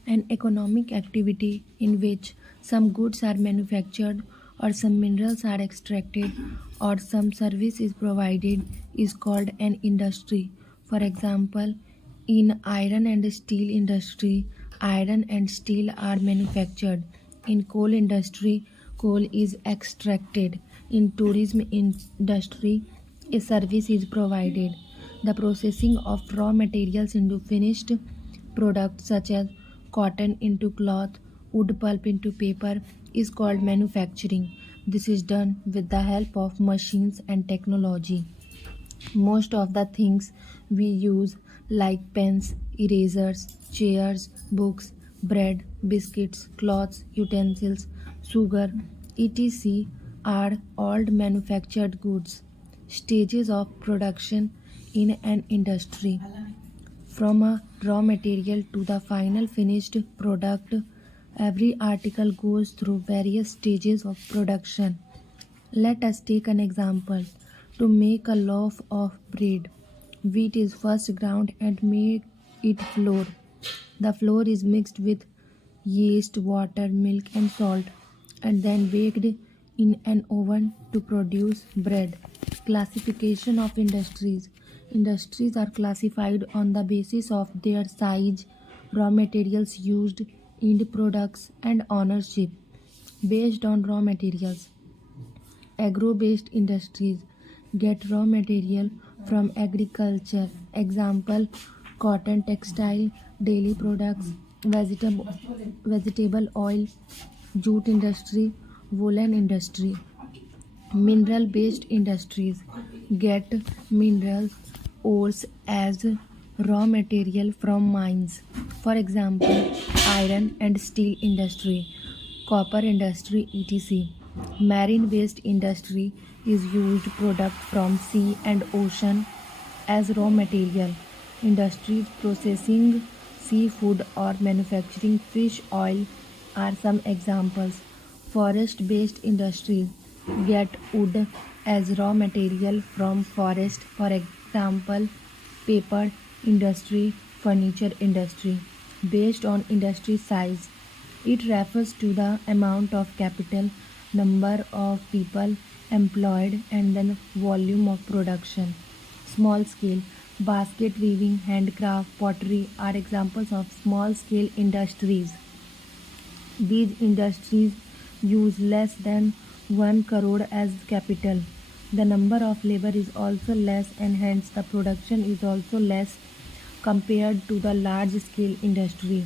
An economic activity in which some goods are manufactured or some minerals are extracted or some service is provided is called an industry. For example, in iron and steel industry, iron and steel are manufactured. In coal industry, coal is extracted. In tourism industry, a service is provided. The processing of raw materials into finished products such as cotton into cloth, wood pulp into paper is called manufacturing. This is done with the help of machines and technology. Most of the things we use, like pens, erasers, chairs, books, bread, biscuits, clothes, utensils, sugar, etc., are all manufactured goods. Stages of production in an industry. From a raw material to the final finished product, every article goes through various stages of production. Let us take an example. To make a loaf of bread, wheat is first ground and made it flour. The flour is mixed with yeast, water, milk, and salt, and then baked in an oven to produce bread. Classification of industries. Industries are classified on the basis of their size, raw materials used, end products, and ownership. Based on raw materials, agro-based industries get raw material from agriculture. Example: cotton, textile, daily products, vegetable oil, jute industry, woolen industry. Mineral based industries get minerals ores as raw material from mines. For example, iron and steel industry, copper industry, etc. Marine based industry is used product from sea and ocean as raw material. Industries processing seafood or manufacturing fish oil are some examples. Forest based industries get wood as raw material from forest. For example, paper industry, furniture industry. Based on industry size, it refers to the amount of capital, number of people employed, and then volume of production. Small scale: basket weaving, handcraft, pottery are examples of small scale industries. These industries use less than 1 crore as capital. The number of labor is also less and hence the production is also less compared to the large scale industry.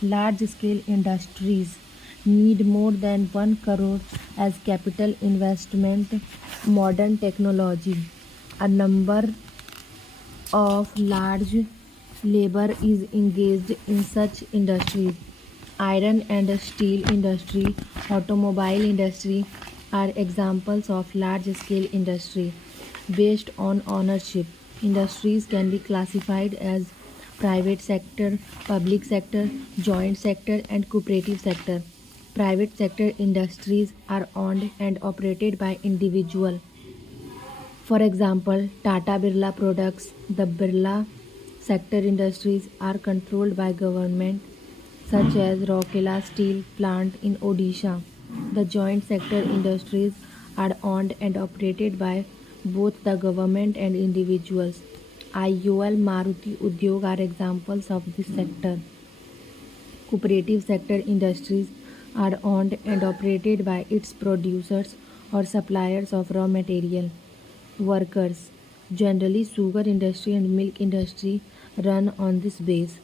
Large scale industries need more than 1 crore as capital investment. Modern technology. A number of large labor is engaged in such industries. Iron and steel industry, automobile industry are examples of large scale industry. Based on ownership, industries can be classified as private sector, public sector, joint sector, and cooperative sector. Private sector industries are owned and operated by individual. For example, Tata Birla Products. The Birla sector industries are controlled by government, such as Rourkela Steel Plant in Odisha. The joint sector industries are owned and operated by both the government and individuals. IOL, Maruti Udyog are examples of this sector. Cooperative sector industries are owned and operated by its producers or suppliers of raw material. Workers. Generally, sugar industry and milk industry run on this base.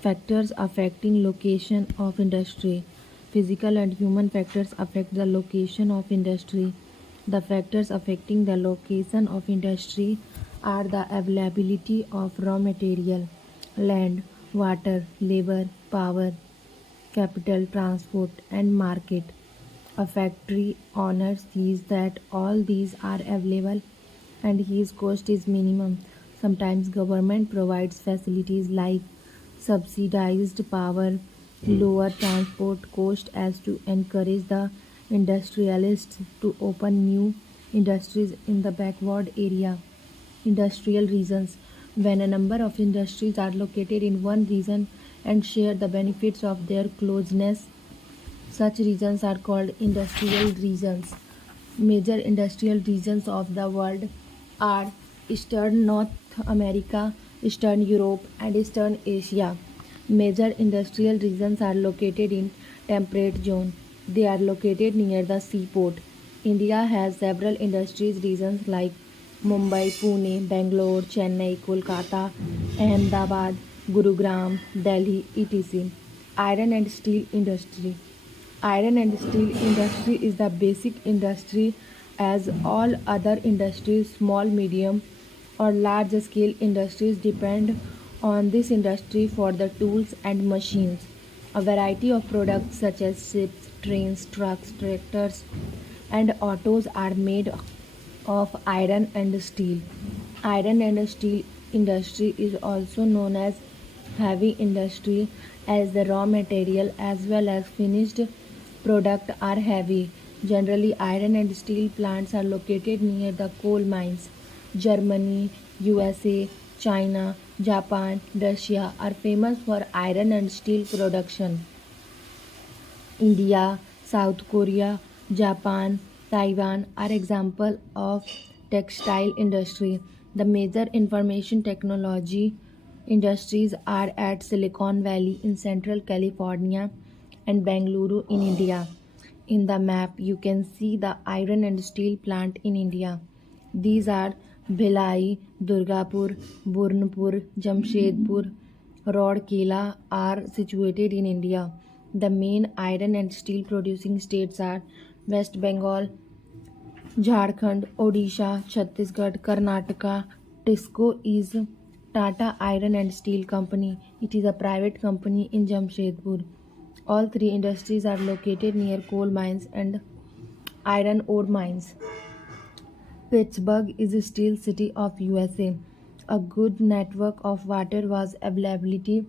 Factors affecting location of industry. Physical and human factors affect the location of industry. The factors affecting the location of industry are the availability of raw material, land, water, labor, power, capital, transport, and market. A factory owner sees that all these are available and his cost is minimum. Sometimes government provides facilities like subsidized power, lower transport cost as to encourage the industrialists to open new industries in the backward area. Industrial regions. When a number of industries are located in one region and share the benefits of their closeness, such regions are called industrial regions. Major industrial regions of the world are Eastern North America, Eastern Europe, and Eastern Asia. Major industrial regions are located in temperate zone. They are located near the seaport. India has several industries regions like Mumbai, Pune, Bangalore, Chennai, Kolkata, Ahmedabad, Gurugram, Delhi, etc. Iron and steel industry. Iron and steel industry is the basic industry as all other industries, small, medium or large scale industries depend on this industry for the tools and machines. A variety of products such as ships, trains, trucks, tractors and autos are made of iron and steel. Iron and steel industry is also known as heavy industry as the raw material as well as finished product are heavy. Generally, iron and steel plants are located near the coal mines. Germany, USA, China, Japan, Russia are famous for iron and steel production. India, South Korea, Japan, Taiwan are examples of textile industry. The major information technology industries are at Silicon Valley in Central California and Bangalore in India. In the map, you can see the iron and steel plant in India. These are Bhilai, Durgapur, Burnpur, Jamshedpur, Rourkela are situated in India. The main iron and steel producing states are West Bengal, Jharkhand, Odisha, Chhattisgarh, Karnataka. TISCO is Tata Iron and Steel Company. It is a private company in Jamshedpur. All three industries are located near coal mines and iron ore mines. Pittsburgh is a steel city of USA. A good network of water was availability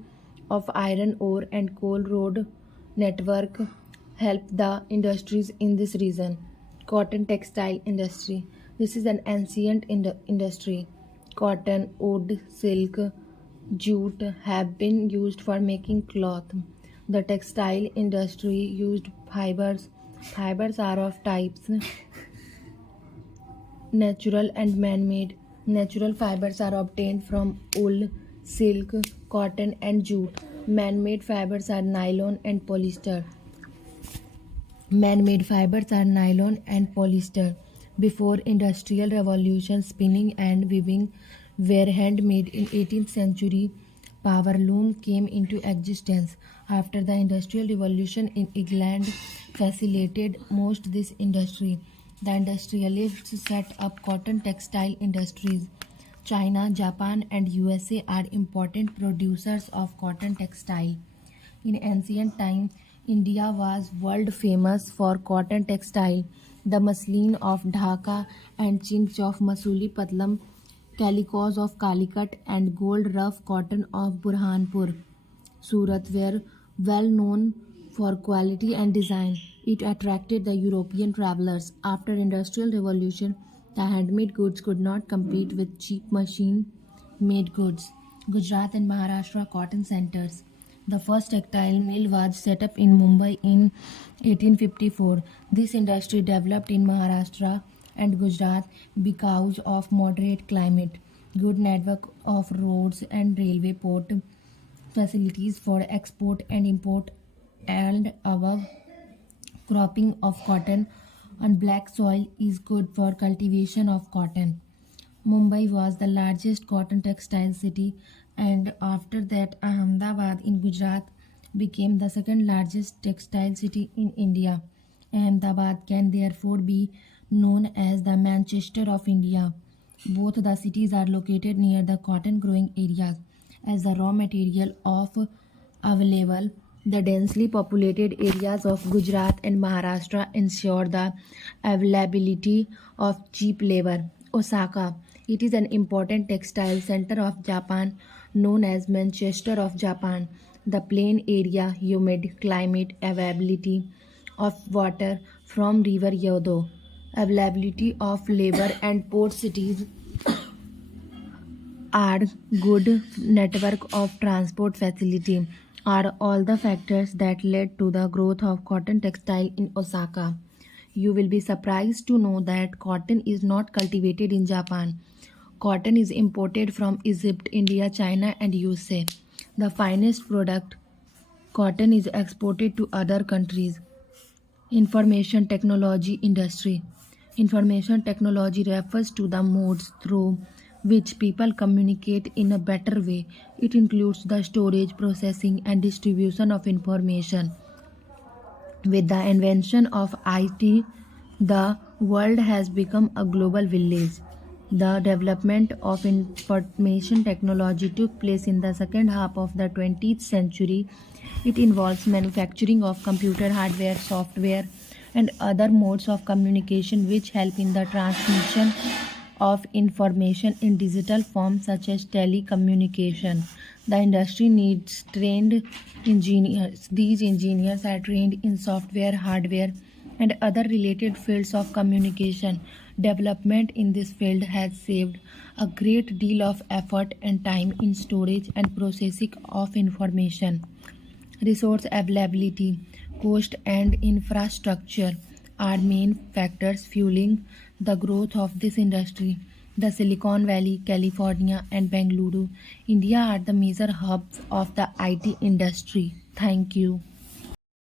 of iron ore and coal road network helped the industries in this region. Cotton textile industry. This is an ancient industry. Cotton, wood, silk, jute have been used for making cloth. The textile industry used fibers. Fibers are of types natural and man-made. Natural fibers are obtained from wool, silk, cotton and jute. Man-made fibers are nylon and polyester. Man-made fibers are nylon and polyester. Before industrial revolution, spinning and weaving were handmade in 18th century. Power loom came into existence after the industrial revolution in England facilitated most this industry. The industrialists set up cotton textile industries. China, Japan and USA are important producers of cotton textile. In ancient time, India was world famous for cotton textile. The muslin of Dhaka and chinch of Masulipatam, calicos of Calicut and gold rough cotton of Burhanpur, Surat were well known for quality and design. It attracted the European travelers. After industrial revolution, the handmade goods could not compete with cheap machine made goods. Gujarat and Maharashtra cotton centers. The first textile mill was set up in Mumbai in 1854. This industry developed in Maharashtra and Gujarat because of moderate climate, good network of roads and railway port facilities for export and import and above cropping of cotton on black soil is good for cultivation of cotton. Mumbai was the largest cotton textile city, and after that, Ahmedabad in Gujarat became the second largest textile city in India. Ahmedabad can therefore be known as the Manchester of India. Both the cities are located near the cotton growing areas as the raw material of available. The densely populated areas of Gujarat and Maharashtra ensure the availability of cheap labor. Osaka. It is an important textile center of Japan, known as Manchester of Japan. The plain area, humid climate, availability of water from River Yodo, availability of labor and port cities are good network of transport facility are all the factors that led to the growth of cotton textile in Osaka. You will be surprised to know that cotton is not cultivated in Japan. Cotton is imported from Egypt, India, China and USA. The finest product, cotton, is exported to other countries. Information technology industry. Information technology refers to the modes through which people communicate in a better way. It includes the storage, processing, and distribution of information. With the invention of IT, the world has become a global village. The development of information technology took place in the second half of the 20th century. It involves manufacturing of computer hardware, software, and other modes of communication which help in the transmission of information in digital form such as telecommunication. The industry needs trained engineers. These engineers are trained in software, hardware, and other related fields of communication. Development in this field has saved a great deal of effort and time in storage and processing of information. Resource availability, cost, and infrastructure are main factors fueling the growth of this industry. The Silicon Valley, California, and Bengaluru, India are the major hubs of the IT industry. Thank you.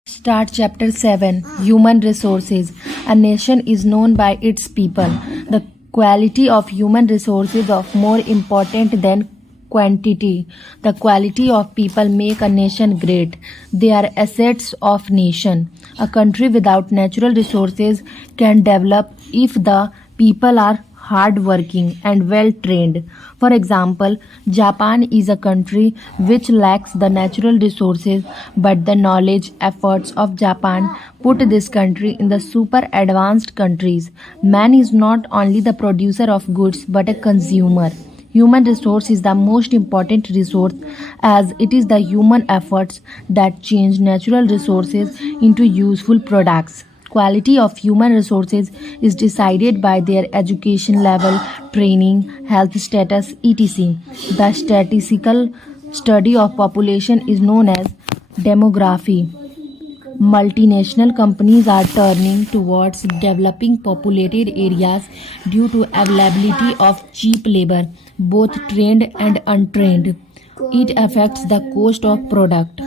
Start Chapter 7. Human Resources. A nation is known by its people. The quality of human resources is more important than quantity. The quality of people make a nation great. They are assets of nation. A country without natural resources can develop if the people are hard working and well trained. For example, Japan is a country which lacks the natural resources, but the knowledge efforts of Japan put this country in the super advanced countries. Man is not only the producer of goods but a consumer. Human resource is the most important resource as it is the human efforts that change natural resources into useful products. Quality of human resources is decided by their education level, training, health status, etc. The statistical study of population is known as demography. Multinational companies are turning towards developing populated areas due to availability of cheap labor, both trained and untrained. It affects the cost of product.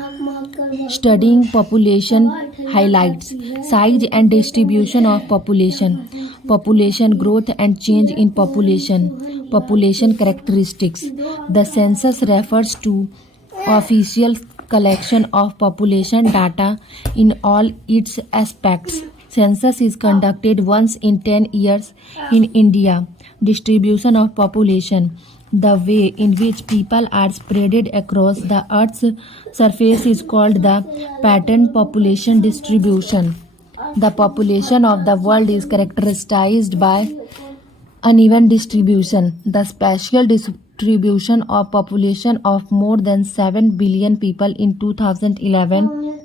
Studying population highlights size and distribution of population, population growth and change in population, population characteristics. The census refers to official collection of population data in all its aspects. Census is conducted once in 10 years in India. Distribution of population. The way in which people are spread across the Earth's surface is called the pattern population distribution. The population of the world is characterized by uneven distribution. The spatial distribution of population of more than 7 billion people in 2011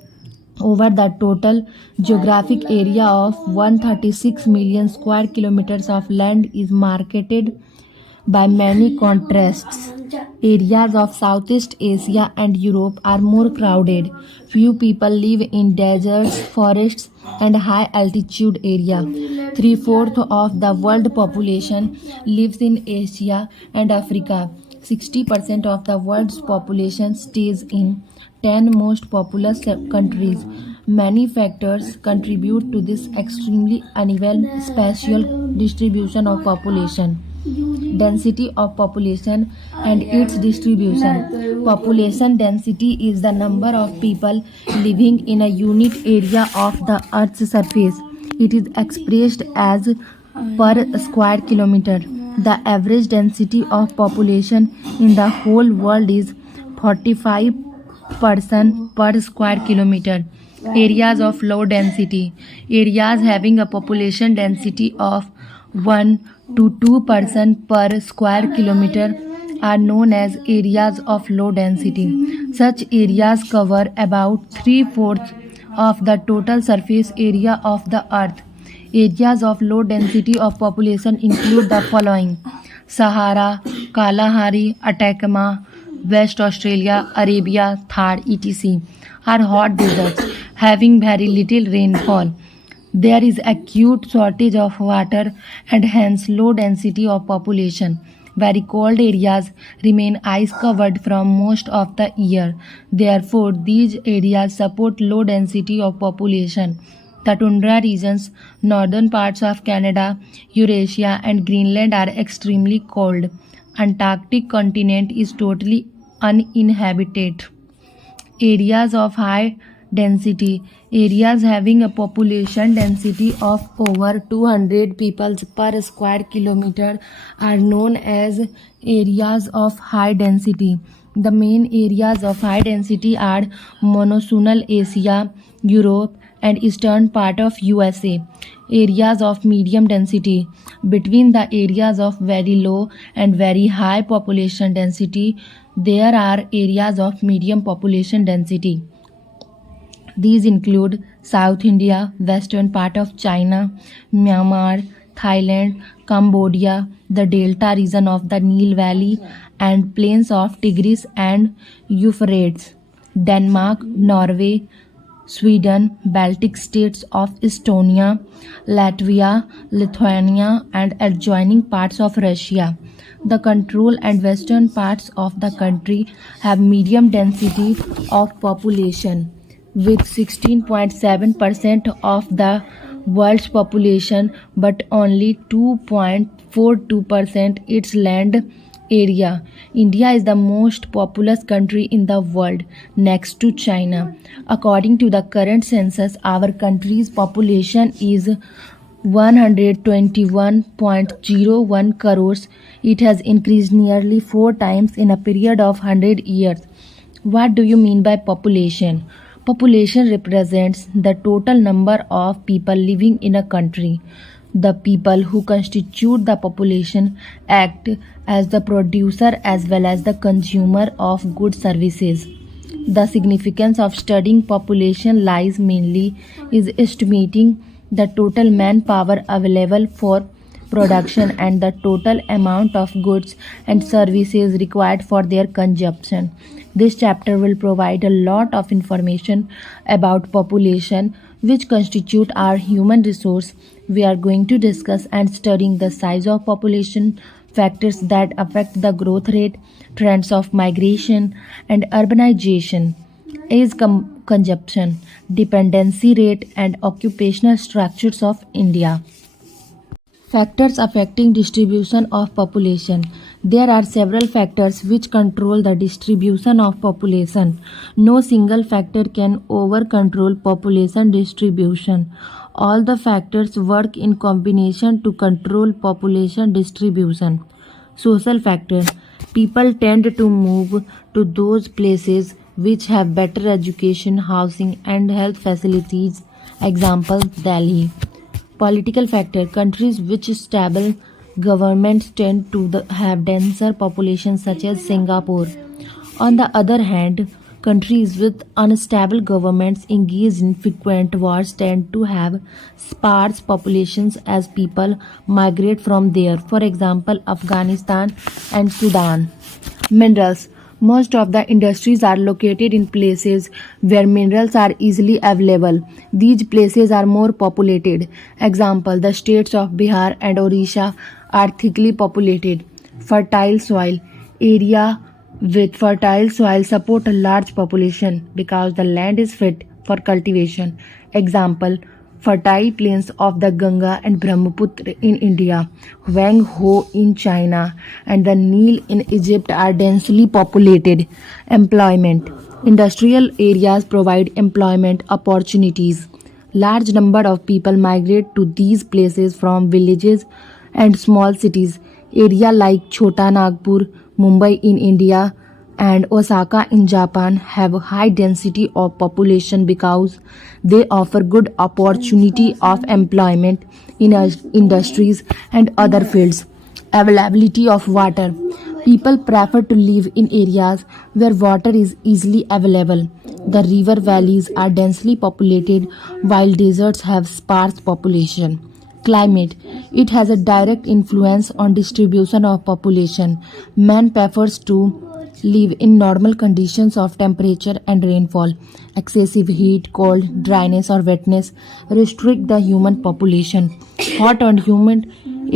over the total geographic area of 136 million square kilometers of land is marketed by many contrasts. Areas of Southeast Asia and Europe are more crowded. Few people live in deserts, forests, and high altitude area. 3/4 of the world population lives in Asia and Africa. 60% of the world's population stays in 10 most populous countries. Many factors contribute to this extremely uneven spatial distribution of population. Density of population and its distribution. Population density is the number of people living in a unit area of the Earth's surface. It is expressed as per square kilometer. The average density of population in the whole world is 45 person per square kilometer. Areas of low density. Areas having a population density of 1 to 2 person per square kilometer are known as areas of low density. Such areas cover about 3/4 of the total surface area of the earth. Areas of low density of population include the following: Sahara, Kalahari, Atacama, West Australia, Arabia, Thar, etc. are hot deserts having very little rainfall. There is acute shortage of water and hence low density of population. Very cold areas remain ice covered from most of the year. Therefore, these areas support low density of population. The tundra regions, northern parts of Canada, Eurasia and Greenland are extremely cold. Antarctic continent is totally uninhabited. Areas of high density. Areas having a population density of over 200 people per square kilometer are known as areas of high density. The main areas of high density are monsoonal Asia, Europe and eastern part of USA. Areas of medium density. Between the areas of very low and very high population density, there are areas of medium population density. These include South India, western part of China, Myanmar, Thailand, Cambodia, the delta region of the Nile Valley and plains of Tigris and Euphrates, Denmark, Norway, Sweden, Baltic states of Estonia, Latvia, Lithuania and adjoining parts of Russia. The control and western parts of the country have medium density of population, with 16.7% of the world's population but only 2.42% its land area. India is the most populous country in the world next to China. According to the current census, our country's population is 121.01 crores. It has increased nearly 4 times in a period of 100 years. What do you mean by population? Population represents the total number of people living in a country. The people who constitute the population act as the producer as well as the consumer of goods services. The significance of studying population lies mainly in estimating the total manpower available for production and the total amount of goods and services required for their consumption. This chapter will provide a lot of information about population, which constitute our human resource. We are going to discuss and studying the size of population, factors that affect the growth rate, trends of migration and urbanization, age consumption, dependency rate and occupational structures of India. Factors affecting distribution of population. There are several factors which control the distribution of population. No single factor can over-control population distribution. All the factors work in combination to control population distribution. Social factor. People tend to move to those places which have better education, housing and health facilities. Example, Delhi. Political factor. Countries which stable governments tend to have denser populations such as Singapore. On the other hand, countries with unstable governments engaged in frequent wars tend to have sparse populations as people migrate from there. For example, Afghanistan and Sudan. Minerals. Most of the industries are located in places where minerals are easily available. These places are more populated. Example, the states of Bihar and Odisha are thickly populated. Fertile soil. Area with fertile soil support a large population because the land is fit for cultivation. Example: fertile plains of the Ganga and Brahmaputra in India, Wang Ho in China, and the Nile in Egypt are densely populated. Employment: industrial areas provide employment opportunities. Large number of people migrate to these places from villages and small cities. Area like Chota Nagpur, Mumbai in India, and Osaka in Japan have high density of population because they offer good opportunity of employment in industries and other fields. Availability of water: people prefer to live in areas where water is easily available. The river valleys are densely populated while deserts have sparse population. Climate: it has a direct influence on distribution of population. Man prefers to live in normal conditions of temperature and rainfall. Excessive heat, cold, dryness or wetness restrict the human population. Hot and humid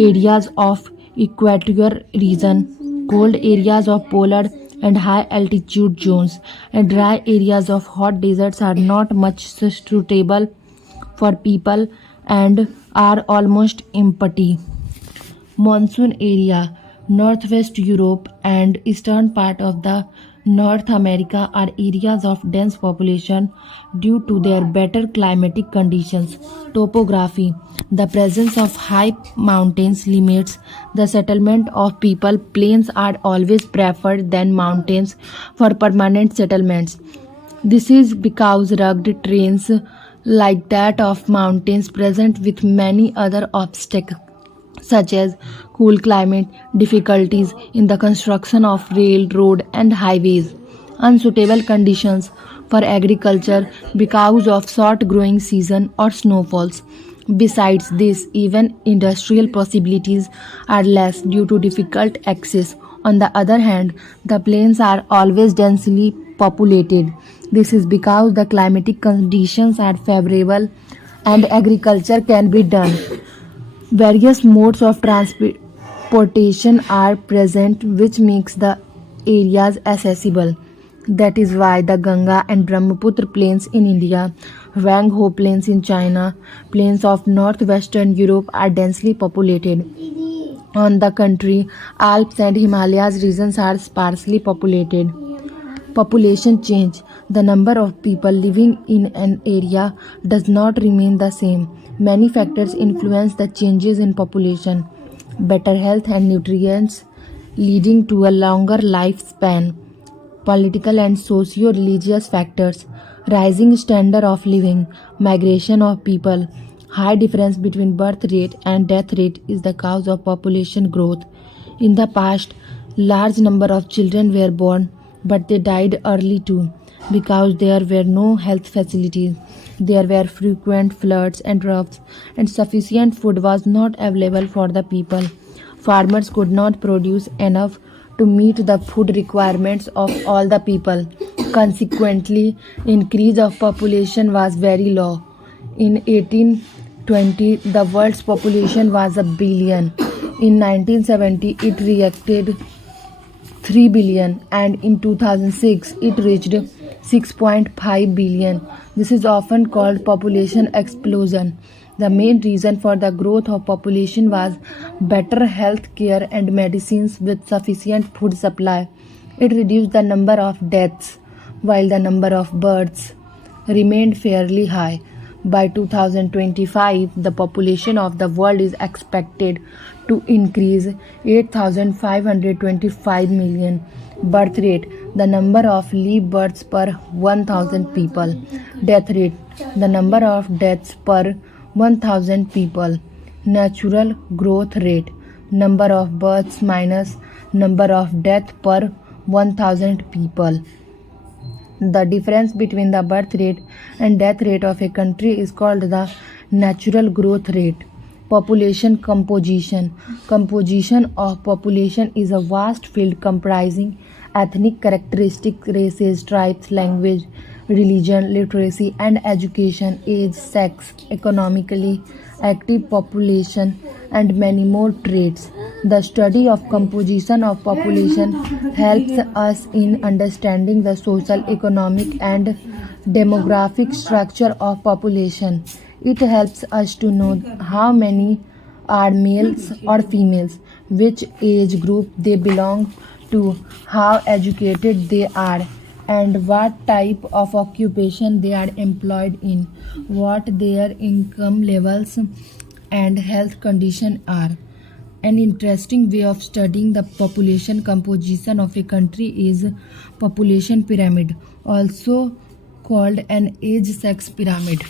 areas of equatorial region, cold areas of polar and high altitude zones, and dry areas of hot deserts are not much suitable for people and are almost empty. Monsoon area: Northwest Europe and eastern part of the North America are areas of dense population due to their better climatic conditions. Topography: the presence of high mountains limits the settlement of people. Plains are always preferred than mountains for permanent settlements. This is because rugged terrains like that of mountains present with many other obstacles such as cool climate, difficulties in the construction of railroad and highways, unsuitable conditions for agriculture because of short growing season or snowfalls. Besides this, even industrial possibilities are less due to difficult access. On the other hand, the plains are always densely populated. This is because the climatic conditions are favorable and agriculture can be done. Various modes of transportation are present which makes the areas accessible. That is why the Ganga and Brahmaputra plains in India, Wang Ho plains in China, plains of northwestern Europe are densely populated. On the contrary, Alps and Himalayas regions are sparsely populated. Population change: the number of people living in an area does not remain the same. Many factors influence the changes in population. Better health and nutrients leading to a longer lifespan. Political and socio-religious factors: rising standard of living, migration of people. High difference between birth rate and death rate is the cause of population growth. In the past, large number of children were born, but they died early too because there were no health facilities. There were frequent floods and droughts, and sufficient food was not available for the people. Farmers could not produce enough to meet the food requirements of all the people. Consequently, increase of population was very low. In 1820, the world's population was a billion. In 1970, it reached 3 billion, and in 2006 it reached 6.5 billion. This is often called population explosion. The main reason for the growth of population was better health care and medicines with sufficient food supply. It reduced the number of deaths while the number of births remained fairly high. By 2025, the population of the world is expected to increase 8,525 million. Birth rate: the number of live births per 1,000 people. Death rate: the number of deaths per 1,000 people. Natural growth rate: number of births minus number of deaths per 1,000 people. The difference between the birth rate and death rate of a country is called the natural growth rate. Population composition. Composition of population is a vast field comprising ethnic characteristics, races, tribes, language, religion, literacy, and education, age, sex, economically active population, and many more traits. The study of composition of population helps us in understanding the social, economic, and demographic structure of population. It helps us to know how many are males or females, which age group they belong to, how educated they are, and what type of occupation they are employed in, what their income levels and health condition are. An interesting way of studying the population composition of a country is population pyramid, also called an age sex pyramid.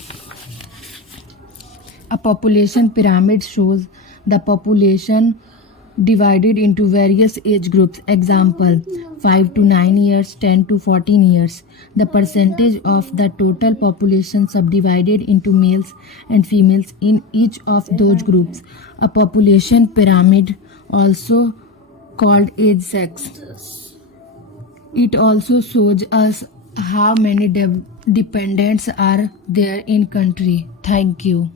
A population pyramid shows the population divided into various age groups. Example: 5 to 9 years, 10 to 14 years. The percentage of the total population subdivided into males and females in each of those groups. A population pyramid, also called age sex. It also shows us how many dependents are there in country. Thank you.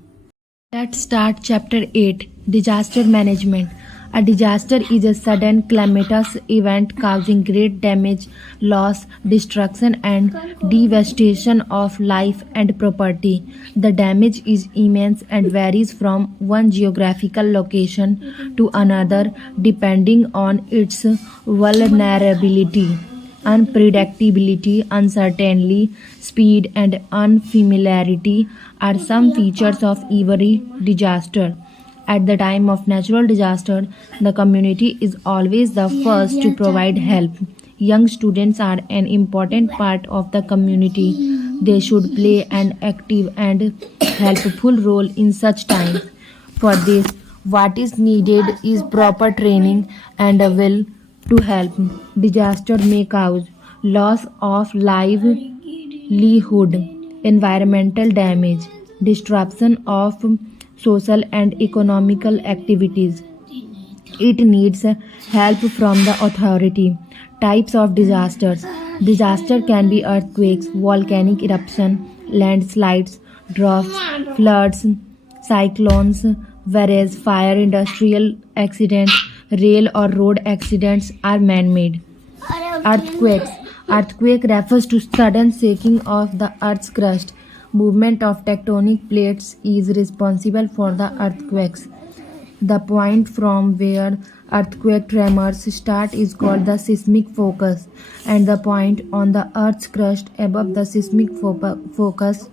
Let's start chapter 8, Disaster Management. A disaster is a sudden calamitous event causing great damage, loss, destruction, and devastation of life and property. The damage is immense and varies from one geographical location to another depending on its vulnerability, unpredictability, uncertainty, speed, and unfamiliarity are some features of every disaster. At the time of natural disaster, the community is always the first to provide help. Young students are an important part of the community. They should play an active and helpful role in such times. For this, what is needed is proper training and a will to help. Disaster may cause loss of livelihood, environmental damage, disruption of social and economical activities. It needs help from the authority. Types of disasters. Disaster can be earthquakes, volcanic eruption, landslides, droughts, floods, cyclones, whereas fire, industrial accidents, rail or road accidents are man-made. Earthquakes. Earthquake refers to sudden shaking of the earth's crust. Movement of tectonic plates is responsible for the earthquakes. The point from where earthquake tremors start is called the seismic focus, and the point on the earth's crust above the seismic focus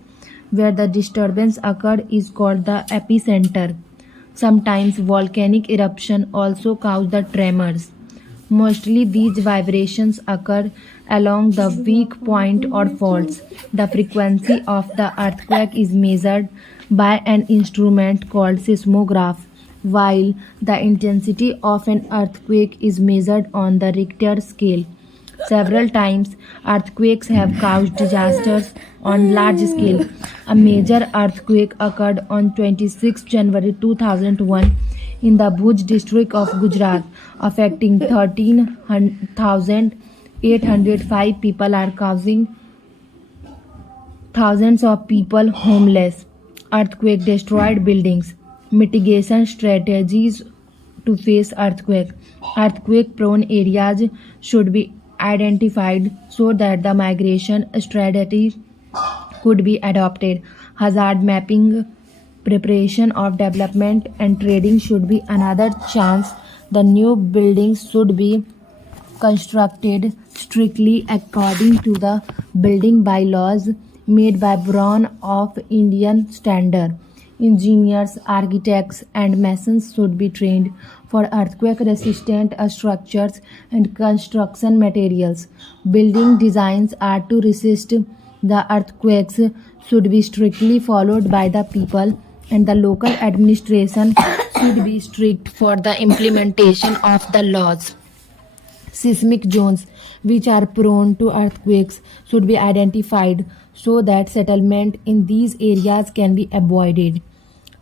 where the disturbance occurred is called the epicenter. Sometimes volcanic eruption also cause the tremors. Mostly these vibrations occur along the weak point or faults. The frequency of the earthquake is measured by an instrument called seismograph, while the intensity of an earthquake is measured on the Richter scale. Several times, earthquakes have caused disasters on large scale. A major earthquake occurred on 26 January 2001 in the Bhuj district of Gujarat, affecting 13,805 people and causing thousands of people homeless. Earthquake destroyed buildings. Mitigation strategies to face earthquake. Earthquake prone areas should be identified so that the migration strategy could be adopted. Hazard mapping, preparation of development and trading should be another chance. The new buildings should be constructed strictly according to the building bylaws made by Bureau of Indian Standard. Engineers, architects, and masons should be trained for earthquake-resistant structures and construction materials. Building designs are to resist the earthquakes should be strictly followed by the people, and the local administration should be strict for the implementation of the laws. Seismic zones which are prone to earthquakes should be identified so that settlement in these areas can be avoided.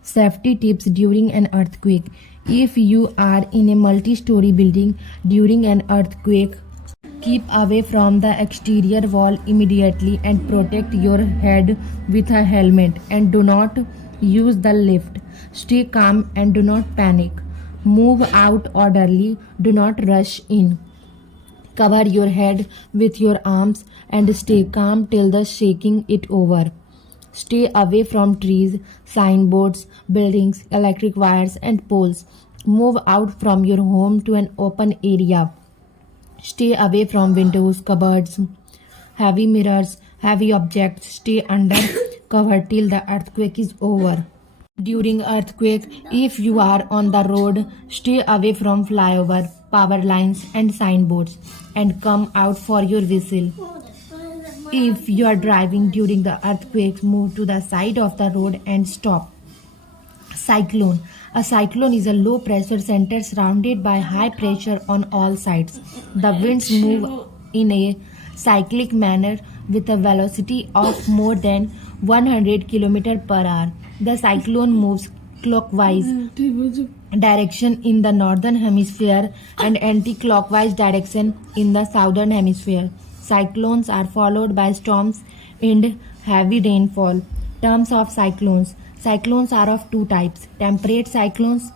Safety tips during an earthquake. If you are in a multi-story building during an earthquake, Keep away from the exterior wall immediately and protect your head with a helmet and do not use the lift. Stay calm and do not panic. Move out orderly, do not rush in. Cover your head with your arms and stay calm till the shaking it over. Stay away from trees, signboards, buildings, electric wires, and poles. Move out from your home to an open area. Stay away from windows, cupboards, heavy mirrors, heavy objects. Stay under cover till the earthquake is over. During earthquake, if you are on the road, stay away from flyover, power lines and signboards and come out for your whistle. If you are driving during the earthquake, move to the side of the road and stop. Cyclone. A cyclone is a low pressure center surrounded by high pressure on all sides. The winds move in a cyclic manner with a velocity of more than 100 km per hour. The cyclone moves clockwise direction in the northern hemisphere and anti-clockwise direction in the southern hemisphere. Cyclones are followed by storms and heavy rainfall. Terms of cyclones. Cyclones are of two types. Temperate cyclones.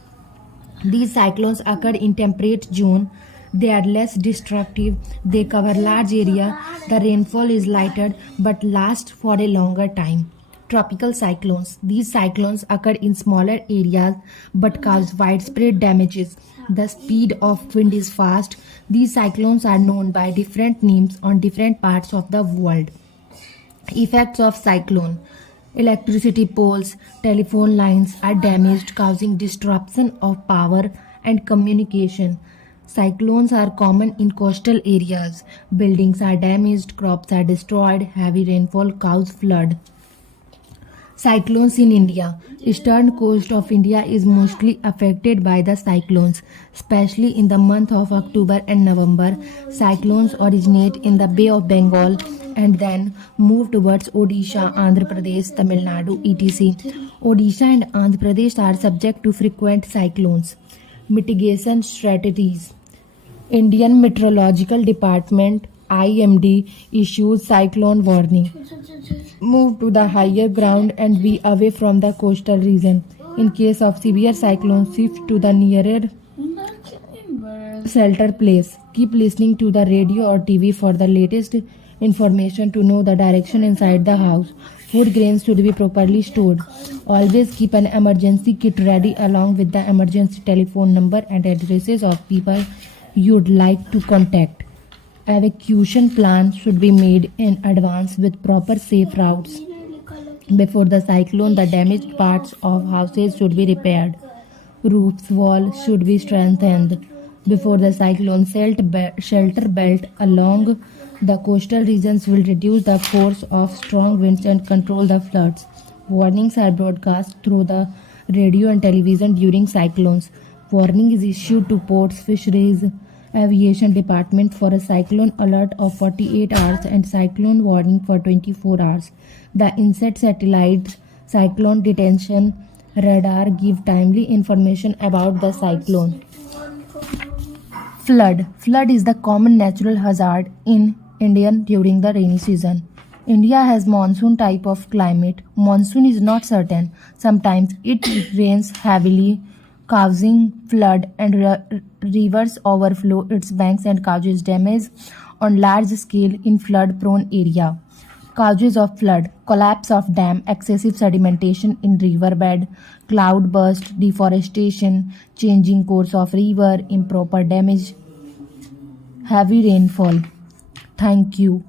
These cyclones occur in temperate zone. They are less destructive. They cover large area. The rainfall is lighter but last for a longer time. Tropical cyclones. These cyclones occur in smaller areas but cause widespread damages. The speed of wind is fast. These cyclones are known by different names on different parts of the world. Effects of cyclone. Electricity poles, telephone lines are damaged, causing disruption of power and communication. Cyclones are common in coastal areas. Buildings are damaged, crops are destroyed, heavy rainfall causes flood. Cyclones in India. Eastern coast of India is mostly affected by the cyclones, especially in the month of October and November. Cyclones originate in the Bay of Bengal and then move towards Odisha, Andhra Pradesh, Tamil Nadu, etc. Odisha and Andhra Pradesh are subject to frequent cyclones. Mitigation strategies. Indian Meteorological Department IMD issues cyclone warning. Move to the higher ground and be away from the coastal region. In case of severe cyclone, shift to the nearer shelter place. Keep listening to the radio or TV for the latest information to know the direction inside the house. Food grains should be properly stored. Always keep an emergency kit ready along with the emergency telephone number and addresses of people you'd like to contact. Evacuation plans should be made in advance with proper safe routes. Before the cyclone, the damaged parts of houses should be repaired. Roofs, walls should be strengthened. Before the cyclone, shelter belt along the coastal regions will reduce the force of strong winds and control the floods. Warnings are broadcast through the radio and television during cyclones. Warning is issued to ports, fisheries, aviation department for a cyclone alert of 48 hours and cyclone warning for 24 hours. The INSET satellite cyclone detection radar give timely information about the cyclone. Flood. Flood is the common natural hazard in India during the rainy season. India has monsoon type of climate. Monsoon is not certain. Sometimes it rains heavily, causing flood and rivers overflow its banks and causes damage on large scale in flood prone area. Causes of flood: collapse of dam, excessive sedimentation in riverbed, cloud burst, deforestation, changing course of river, improper damage, heavy rainfall. Thank you.